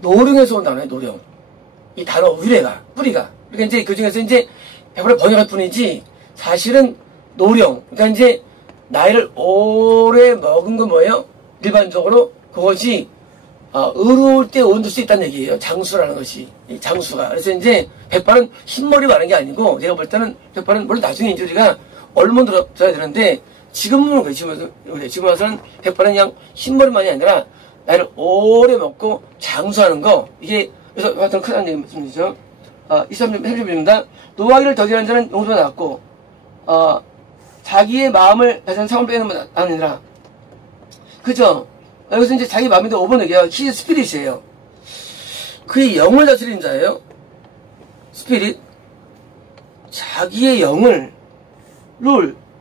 노령에서 온 단어예요, 노령. 이 단어 뿌리가. 그러니까 이제 그 중에서 이제 백발을 번역할 뿐이지, 사실은 노령. 그러니까 이제 나이를 오래 먹은 건 뭐예요? 일반적으로 그것이, 의로울 때 온들 수 있다는 얘기예요. 장수라는 것이. 이 장수가. 그래서 이제 백발은 흰머리 많은 게 아니고, 제가 볼 때는 백발은, 물론 나중에 이제 우리가 얼른 들어야 되는데, 지금은 그래요. 지금 와서는 백발은 그냥 흰머리만이 아니라 나이를 오래 먹고 장수하는 거. 이게 그래서 하여튼 큰 얘기 말씀이죠. 23절 해주입니다. 노하기를 더디하는 자는 용서가 나왔고 자기의 마음을 다시 상을 빼는 건 아니라, 그죠? 여기서 이제 자기 마음인데 5번 얘기해요. He is spirit이에요. 그의 영을 다스리는 자예요. 스피릿. 자기의 영을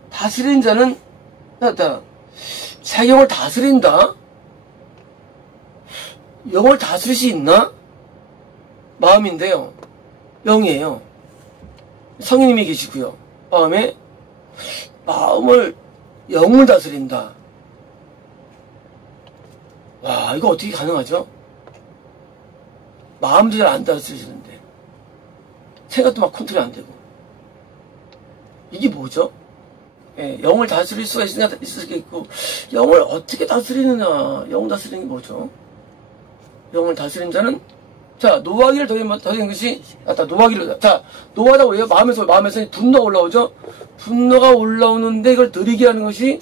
다스리는 자는 나다. 자기 영을 다스린다? 영을 다스릴 수 있나? 마음인데요. 영이에요. 성인님이 계시고요. 마음을 영을 다스린다. 와, 이거 어떻게 가능하죠? 마음도 잘 안 다스리시는데 생각도 막 컨트롤 안 되고. 이게 뭐죠? 예, 영을 다스릴 수가 있을 수가 있고, 영을 어떻게 다스리느냐? 영 다스리는 게 뭐죠? 영을 다스린 자는, 자, 노하기를 더한 것이, 자, 노하다고 해요. 마음에서 분노가 올라오죠? 분노가 올라오는데 이걸 느리게 하는 것이,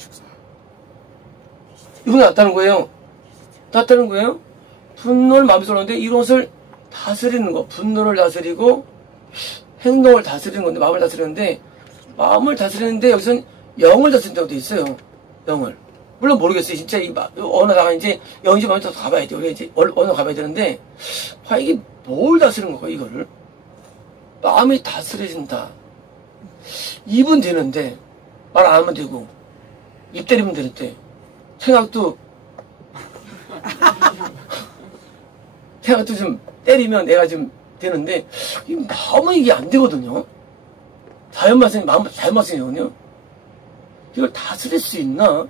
이건 낫다는 거예요. 분노를 마음에서 올라오는데 이것을 다스리는 거. 분노를 다스리고, 행동을 다스리는 건데, 마음을 다스리는데, 여기서는 영을 다스린다고 돼 있어요. 영을. 물론 모르겠어요. 진짜 언어다가 이제 영지 마음에 더 가봐야 돼요. 우리가 이제 언어 가봐야 되는데, 이게 뭘 다스리는 거야, 이거를? 마음이 다스려진다. 입은 되는데, 말 안 하면 되고, 입 때리면 되는데, 생각도 좀 때리면 내가 좀 되는데, 마음은 이게 안 되거든요. 자연마성이거든요. 이걸 다스릴 수 있나?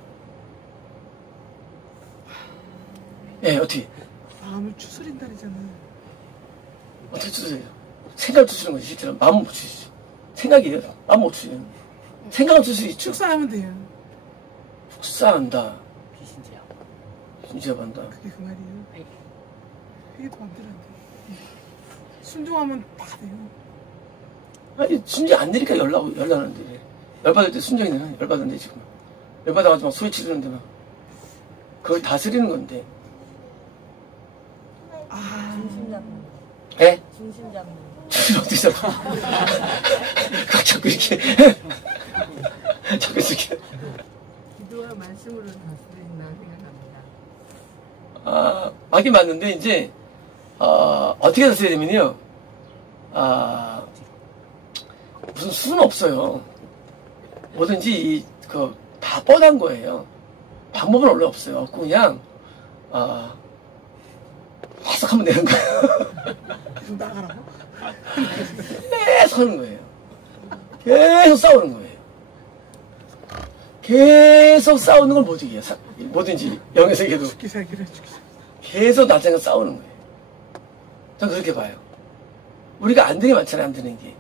예, 어떻게? 마음을 추스린다리잖아. 어떻게 추스려요? 생각을 추스리는 거지, 실제로. 마음은 못 추스리죠. 생각이에요. 마음 못 추스려요. 생각을 추스릴 수 있죠. 축사하면 돼요. 축사한다. 비신제한다. 그게 그 말이에요. 그게 더 맘대로 안 돼. 순종하면 다 돼요. 아니, 순종 안 되니까 연락하는데. 열받을 때 순종이 되나? 열받는데, 지금. 열받아가지고 막 소리 치르는데 막. 그걸 다스리는 건데. 중심 잡는 거. 예? 중심 잡는 거. 어떻게 잡아? 자꾸 이렇게. 자꾸 이렇게. 기도와 말씀으로 다스린다 생각합니다. 맞긴 맞는데, 이제, 어떻게 다스려야 되면요. 무슨 수는 없어요. 뭐든지, 다 뻔한 거예요. 방법은 원래 없어요. 없고, 그냥, 해석하면 되는 거예요. 계속 나가라고? 계속 하는 거예요. 계속 싸우는 거예요. 계속 싸우는 걸 못 이겨요. 뭐든지, 영의 세계도. 죽기 살기를 죽기. 계속 나중에 싸우는 거예요. 전 그렇게 봐요. 우리가 안 되는 게 많잖아요, 안 되는 게.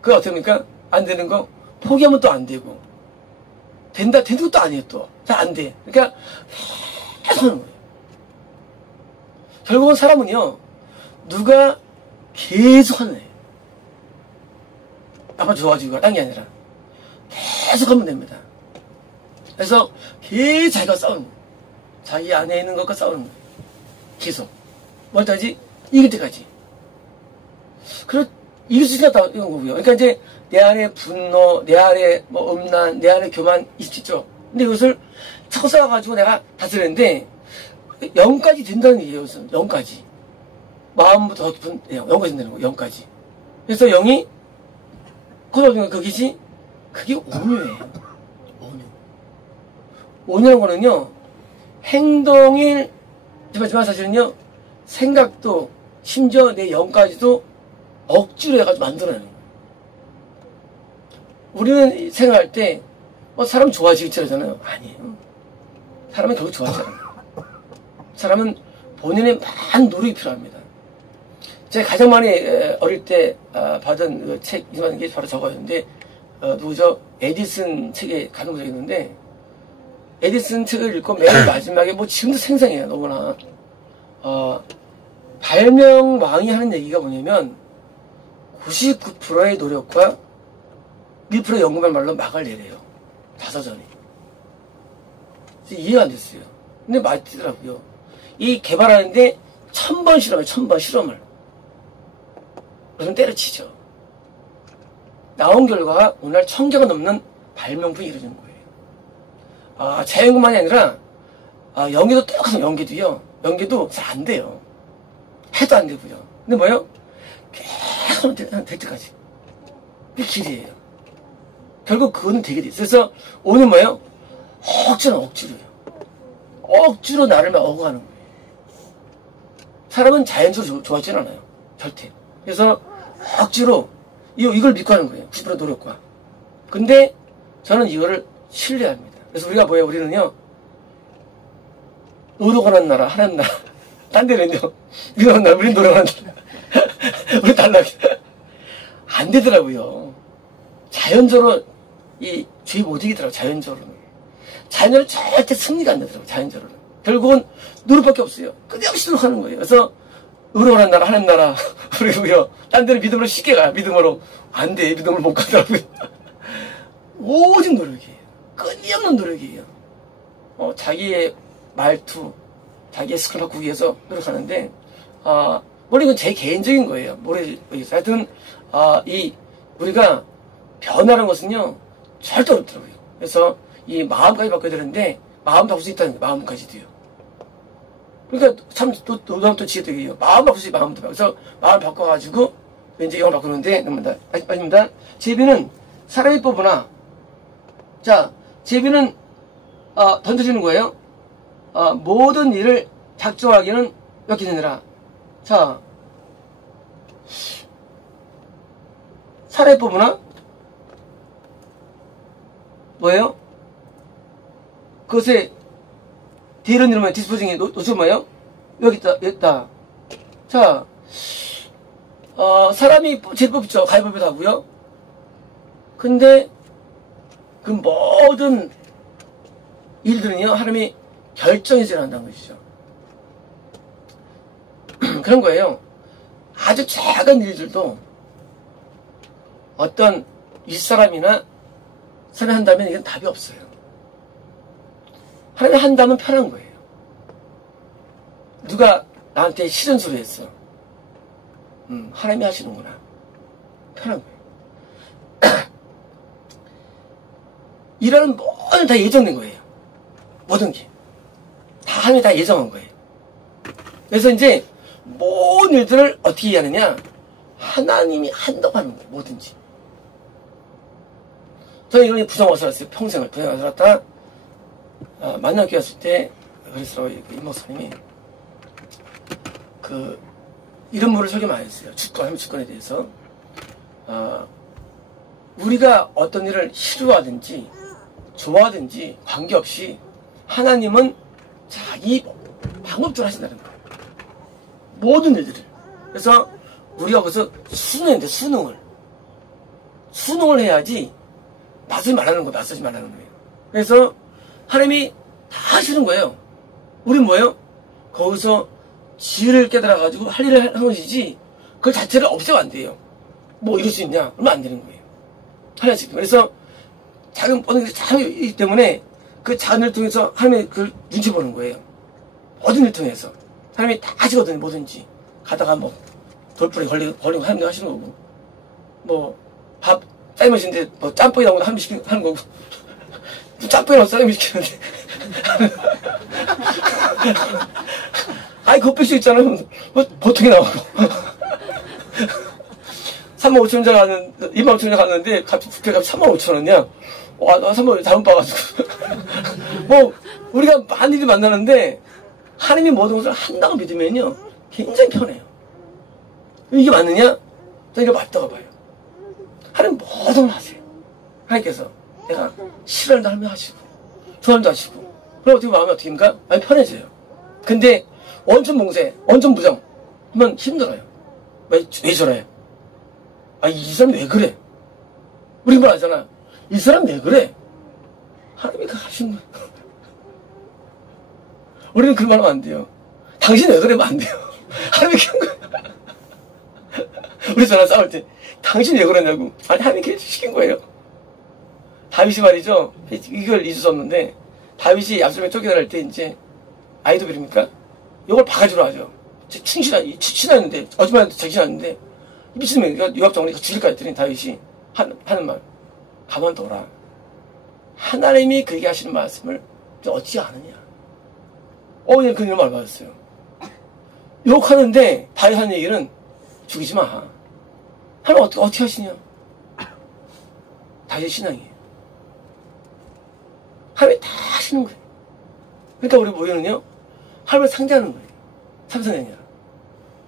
그게 어떻게 합니까? 안 되는 거, 포기하면 또 안 되고. 되는 것도 아니에요, 또. 잘 안 돼. 그러니까, 계속 하는 거예요. 결국은 사람은요, 누가 계속 하는 거예요. 아빠 좋아지고, 딴 게 아니라. 계속 하면 됩니다. 그래서, 계속 자기가 싸우는 거예요. 자기 안에 있는 것과 싸우는 거예요. 계속. 뭐까지? 이길 때까지. 이길 수 있다, 이런 거고요. 그러니까 이제, 내 안에 분노, 내 안에 음란, 내 안에 교만 있겠죠. 근데 이것을 자꾸 쌓아가지고 내가 다스리는데, 0까지 된다는 얘기예요, 우선. 0까지. 마음부터 더 깊은, 0까지 된다는 거예요, 0까지. 그래서 0이, 커져오는 그것이, 그게 온유예요. 온유. 온유라는 거는요, 행동일, 하지만 사실은요, 생각도, 심지어 내 0까지도 억지로 해가지고 만들어내는 거예요. 우리는 생각할 때, 사람 좋아지겠지 그러잖아요. 아니에요. 사람은 결국 좋아하지 않아요. 사람은 본인의 많은 노력이 필요합니다. 제가 가장 많이 어릴 때 받은 그 책, 이만한 게 바로 저거였는데, 누구죠? 에디슨 책에 가는 적이 있는데, 에디슨 책을 읽고 맨 마지막에 지금도 생생해요, 너무나. 발명왕이 하는 얘기가 뭐냐면, 99%의 노력과 1%의 연구만 말로 막을 내려요. 자서전이. 이해가 안 됐어요. 근데 맞더라고요. 이 개발하는데 1000번 실험을. 그러면 때려치죠. 나온 결과가 오늘 1000개가 넘는 발명품이 이루어지는 거예요. 자연뿐만이 아니라 연기도 똑같은 연기도요. 연기도 잘 안 돼요. 해도 안 되고요. 근데 뭐예요? 계속 될 때까지. 그게 길이에요. 결국 그거는 되게 돼 있어요. 그래서 오늘 뭐예요? 억지로요. 억지로 나를 억어가는 거예요. 사람은 자연적으로 좋아지진 않아요. 절대. 그래서 억지로 이걸 믿고 하는 거예요. 90% 노력과. 근데 저는 이거를 신뢰합니다. 그래서 우리가 뭐예요? 우리는요. 노력하는 나라, 하나님 나라. 딴 데는요. 믿어하는 나라, 우리는 노력하는 나라. 우리 달라요. 안 되더라고요. 자연적으로 이 죄 못 이기더라고요. 자연적으로는. 자연적으로 절대 승리가 안 되더라고요. 자연적으로는. 결국은 노력밖에 없어요. 끝없이 노력하는 거예요. 그래서 노력하는 나라, 하나님 나라. 그리고요. 딴 데는 믿음으로 쉽게 가요. 믿음으로. 안 돼. 믿음으로 못 가더라고요. 오직 노력이에요. 끊임없는 노력이에요. 자기의 말투, 자기의 습관을 바꾸기 위해서 노력하는데, 물론 이건 제 개인적인 거예요. 모르겠어요. 하여튼, 우리가 변화라는 것은요, 절대 어렵더라고요. 그래서 이 마음까지 바꿔야 되는데, 마음 바꿀 수 있다는 거예요. 마음까지도요. 그러니까 참, 또 지혜되게요. 마음 바꿀 수 있어요. 마음도 바꿔. 그래서 마음 바꿔가지고, 왠지 영을 바꾸는데, 아닙니다. 제비는 사람이 뽑으나, 자, 제비는, 던져주는 거예요. 모든 일을 작정하기는 몇 개느니라. 자, 사람이 뽑으나? 뭐예요? 그것에 뒤에는 이러면 디스포징이 놓치면 뭐예요? 여기 있다. 자, 사람이 제일 뽑죠. 가위바위보도 하고요. 근데 그 모든 일들은요, 하나님이 결정해서 한다는 것이죠. 그런 거예요. 아주 작은 일들도 어떤 윗사람이나 사람이 한다면 이건 답이 없어요. 하나님이 한다면 편한 거예요. 누가 나한테 싫은 소리 했어. 하나님이 하시는구나. 편한 거예요. 일하는 모든 다 예정된 거예요. 모든 게. 다 하나님이 다 예정한 거예요. 그래서 이제 모든 일들을 어떻게 이해하느냐? 하나님이 한다고 하는 거예요. 뭐든지. 저는 이런 부정을 살았어요. 평생을 부정을 살았다. 만나게 왔을 때 그랬어요. 이 목사님이 이런 분을 설교 많이 했어요. 하나님 주권에 대해서. 우리가 어떤 일을 싫어하든지 좋아하든지 관계없이 하나님은 자기 방법대로 하신다는 거예요. 모든 일들을. 그래서 우리가 거기서 수능인데 수능을 해야지 낯을 말하는 거예요. 낯서지 말라는 거예요. 그래서 하나님이 다 하시는 거예요. 우린 뭐예요? 거기서 지혜를 깨달아가지고 할 일을 하는 것이지 그 자체를 없애면 안 돼요. 뭐 이럴 수 있냐? 그러면 안 되는 거예요. 하나씩. 그래서 작은 뻔한 게 작기 때문에 그 작은 일을 통해서 하나님이 그걸 눈치 보는 거예요. 모든 일을 통해서. 하나님이 다 하시거든요. 뭐든지. 가다가 뭐 돌불에 걸리고 하나님이 하시는 거고. 뭐 밥 삶으시는데 뭐 짬뽕이 나오면 하나님이 하는 거고. 짬뽕이 나오면 사람이 시키는데. 아이 곱빼 수 있잖아요. 뭐 보통이 나오고. 35,000원 가는 25,000원 갔는데 갑자기 국회가 35,000원이야. 와, 나 3만 원 잘못 봐가지고. 뭐 우리가 많은 일이 만나는데 하나님이 모든 것을 한다고 믿으면요 굉장히 편해요. 이게 맞느냐? 저 이거 맞다고 봐요. 하나님 모든 걸 하세요. 하나님께서 내가 싫어하는 날 하면 하시고 좋아하는 날 하시고 그럼 어떻게 마음이 어떻게입니까? 많이 편해져요. 근데 원천 봉쇄, 원천 부정 하면 힘들어요. 왜 저래요? 이 사람 왜 그래? 우리 말 하잖아. 이 사람 왜 그래? 하나님이 그 하신 거예요. 우리는 그런 말 하면 안 돼요. 당신 왜 그래? 안 돼요. 하나님이 그런 거예요. 우리 저랑 싸울 때 당신 왜 그러냐고. 아니 하나님이 그렇게 시킨 거예요. 다윗이 말이죠. 이걸 잊을 수 없는데 다윗이 압살롬에 쫓겨날 때 이제 아이도벨입니까? 이걸 바가지로 하죠. 치신하는데 어지만한테 자기신하는데 미친놈이 유압장으로 죽일까 했더니 다윗이 하는 말 가만둬라. 하나님이 그에게 하시는 말씀을 얻지 않으냐. 그냥 그 말 받았어요. 욕하는데 바위 하는 얘기는 죽이지 마. 하나님 어떻게 하시냐. 다윗의 신앙이에요. 하나님이 다 하시는 거예요. 그러니까 우리 모여는요, 하나님을 상대하는 거예요. 참선이 아니라.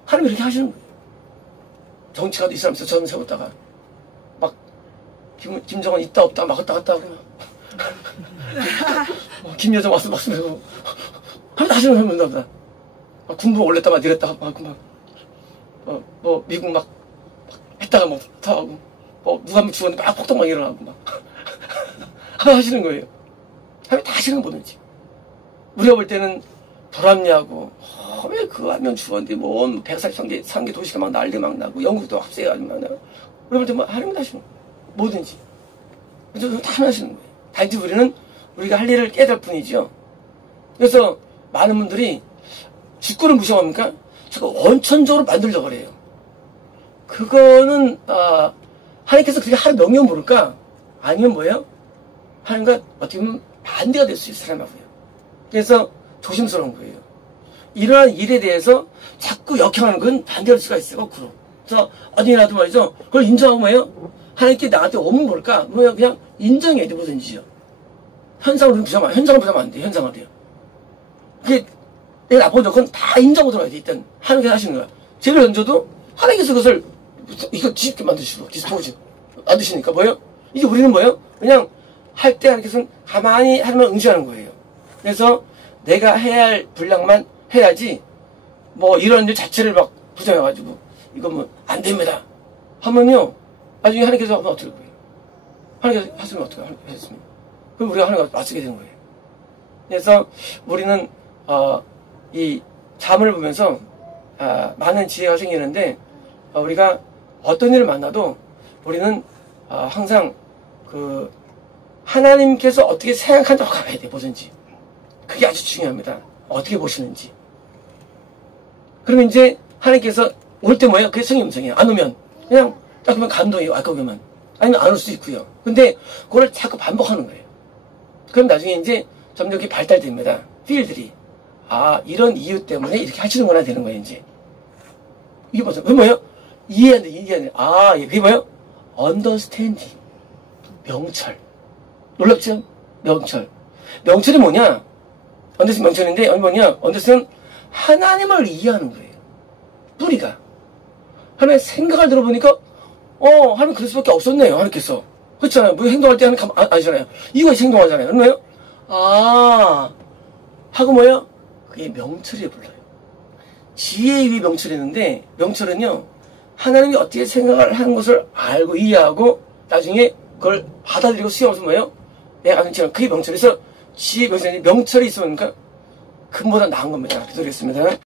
하나님이 이렇게 하시는 거예요. 정치가도 이 사람 저 사람 세웠다가, 막, 김정은 있다 없다 막 왔다 갔다 하고, 김여정 왔어 막 쓰면서, 하나님 하시는 거예요. 하나님 군부 올렸다 막 내렸다 하고, 막, 미국 막, 했다가 막, 타하고, 누가 한명 죽었는데 막 폭동 막 일어나고, 막. 하시는 거예요. 하나님 다 하시는 거 뭐든지. 우리가 볼 때는 돌았냐고, 왜 그 한 명 죽었는데, 143개 도시가 막 난리 막 나고, 영국도 합세해가지고 막 나고. 우리가 볼 때 하나님 다 하시는 거예요. 뭐든지. 그래서 다 하시는 거예요. 단지 우리는 우리가 할 일을 깨달을 뿐이죠. 그래서 많은 분들이 죽고를 무시합니까? 자꾸 원천적으로 만들려고 그래요. 그거는, 하나님께서 그렇게 하는 명령 모를까? 아니면 뭐예요? 하나님과 어떻게 보면 반대가 될 수 있어요, 사람하고요. 그래서 조심스러운 거예요. 이러한 일에 대해서 자꾸 역행하는 건 반대할 수가 있어요, 거꾸로. 그래서 어디라도 말이죠. 그걸 인정하고 뭐예요? 하나님께 나한테 오면 뭘까? 뭐예요? 그냥 인정해야 돼, 뭐든지요. 현상을 부정하면 안 돼, 현상을요. 그게 내가 나쁜 조건 다 인정하고 들어가야 돼, 일단. 하나님께서 하시는 거야. 죄를 던져도 하나님께서 그것을, 이거 뒤집게 만드시고, 디스포즈 만드시니까 뭐예요? 이게 우리는 뭐예요? 그냥 할 때 하나님께서는 가만히 하나님을 응시하는 거예요. 그래서 내가 해야 할 분량만 해야지, 이런 일 자체를 막 부정해가지고, 이건 안 됩니다. 하면요, 나중에 하나님께서 하면 어떻게 할 거예요? 하나님께서 하시면 어떻게 하셨습니까? 그럼 우리가 하나님과 맞서게 되는 거예요. 그래서 우리는, 이 잠을 보면서, 많은 지혜가 생기는데, 우리가 어떤 일을 만나도 우리는, 항상 하나님께서 어떻게 생각한다고 가야 돼, 뭐든지. 그게 아주 중요합니다. 어떻게 보시는지. 그러면 이제 하나님께서 올 때 뭐예요? 그게 성의 음성이에요. 안 오면 그냥 딱 그러면 감동이에요. 아까우면 아니면 안 올 수도 있고요. 근데 그걸 자꾸 반복하는 거예요. 그럼 나중에 이제 점점 이렇게 발달됩니다. 필들이 이런 이유 때문에 이렇게 하시는구나 되는 거예요. 이제 이게 뭐죠? 그게 뭐예요? 이해하는 그게 뭐예요? understanding. 명철. 놀랍죠? 명철이 뭐냐? 언더스는 명철인데, 언더스는 하나님을 이해하는 거예요. 뿌리가. 하나님의 생각을 들어보니까, 하나님 그럴 수밖에 없었네요. 하나님께서. 그렇잖아요. 뭐 행동할 때 하나님 아니잖아요. 이거에서 행동하잖아요. 그러면 하고 뭐예요? 그게 명철이 불러요. 지혜의 위 명철이었는데, 명철은요, 하나님이 어떻게 생각을 하는 것을 알고 이해하고, 나중에 그걸 받아들이고 수용하면서 뭐예요? 내가 아는 지금 그게 명철에서 지혜 명철이 있으면 근보다 나은 겁니다. 기도하겠습니다.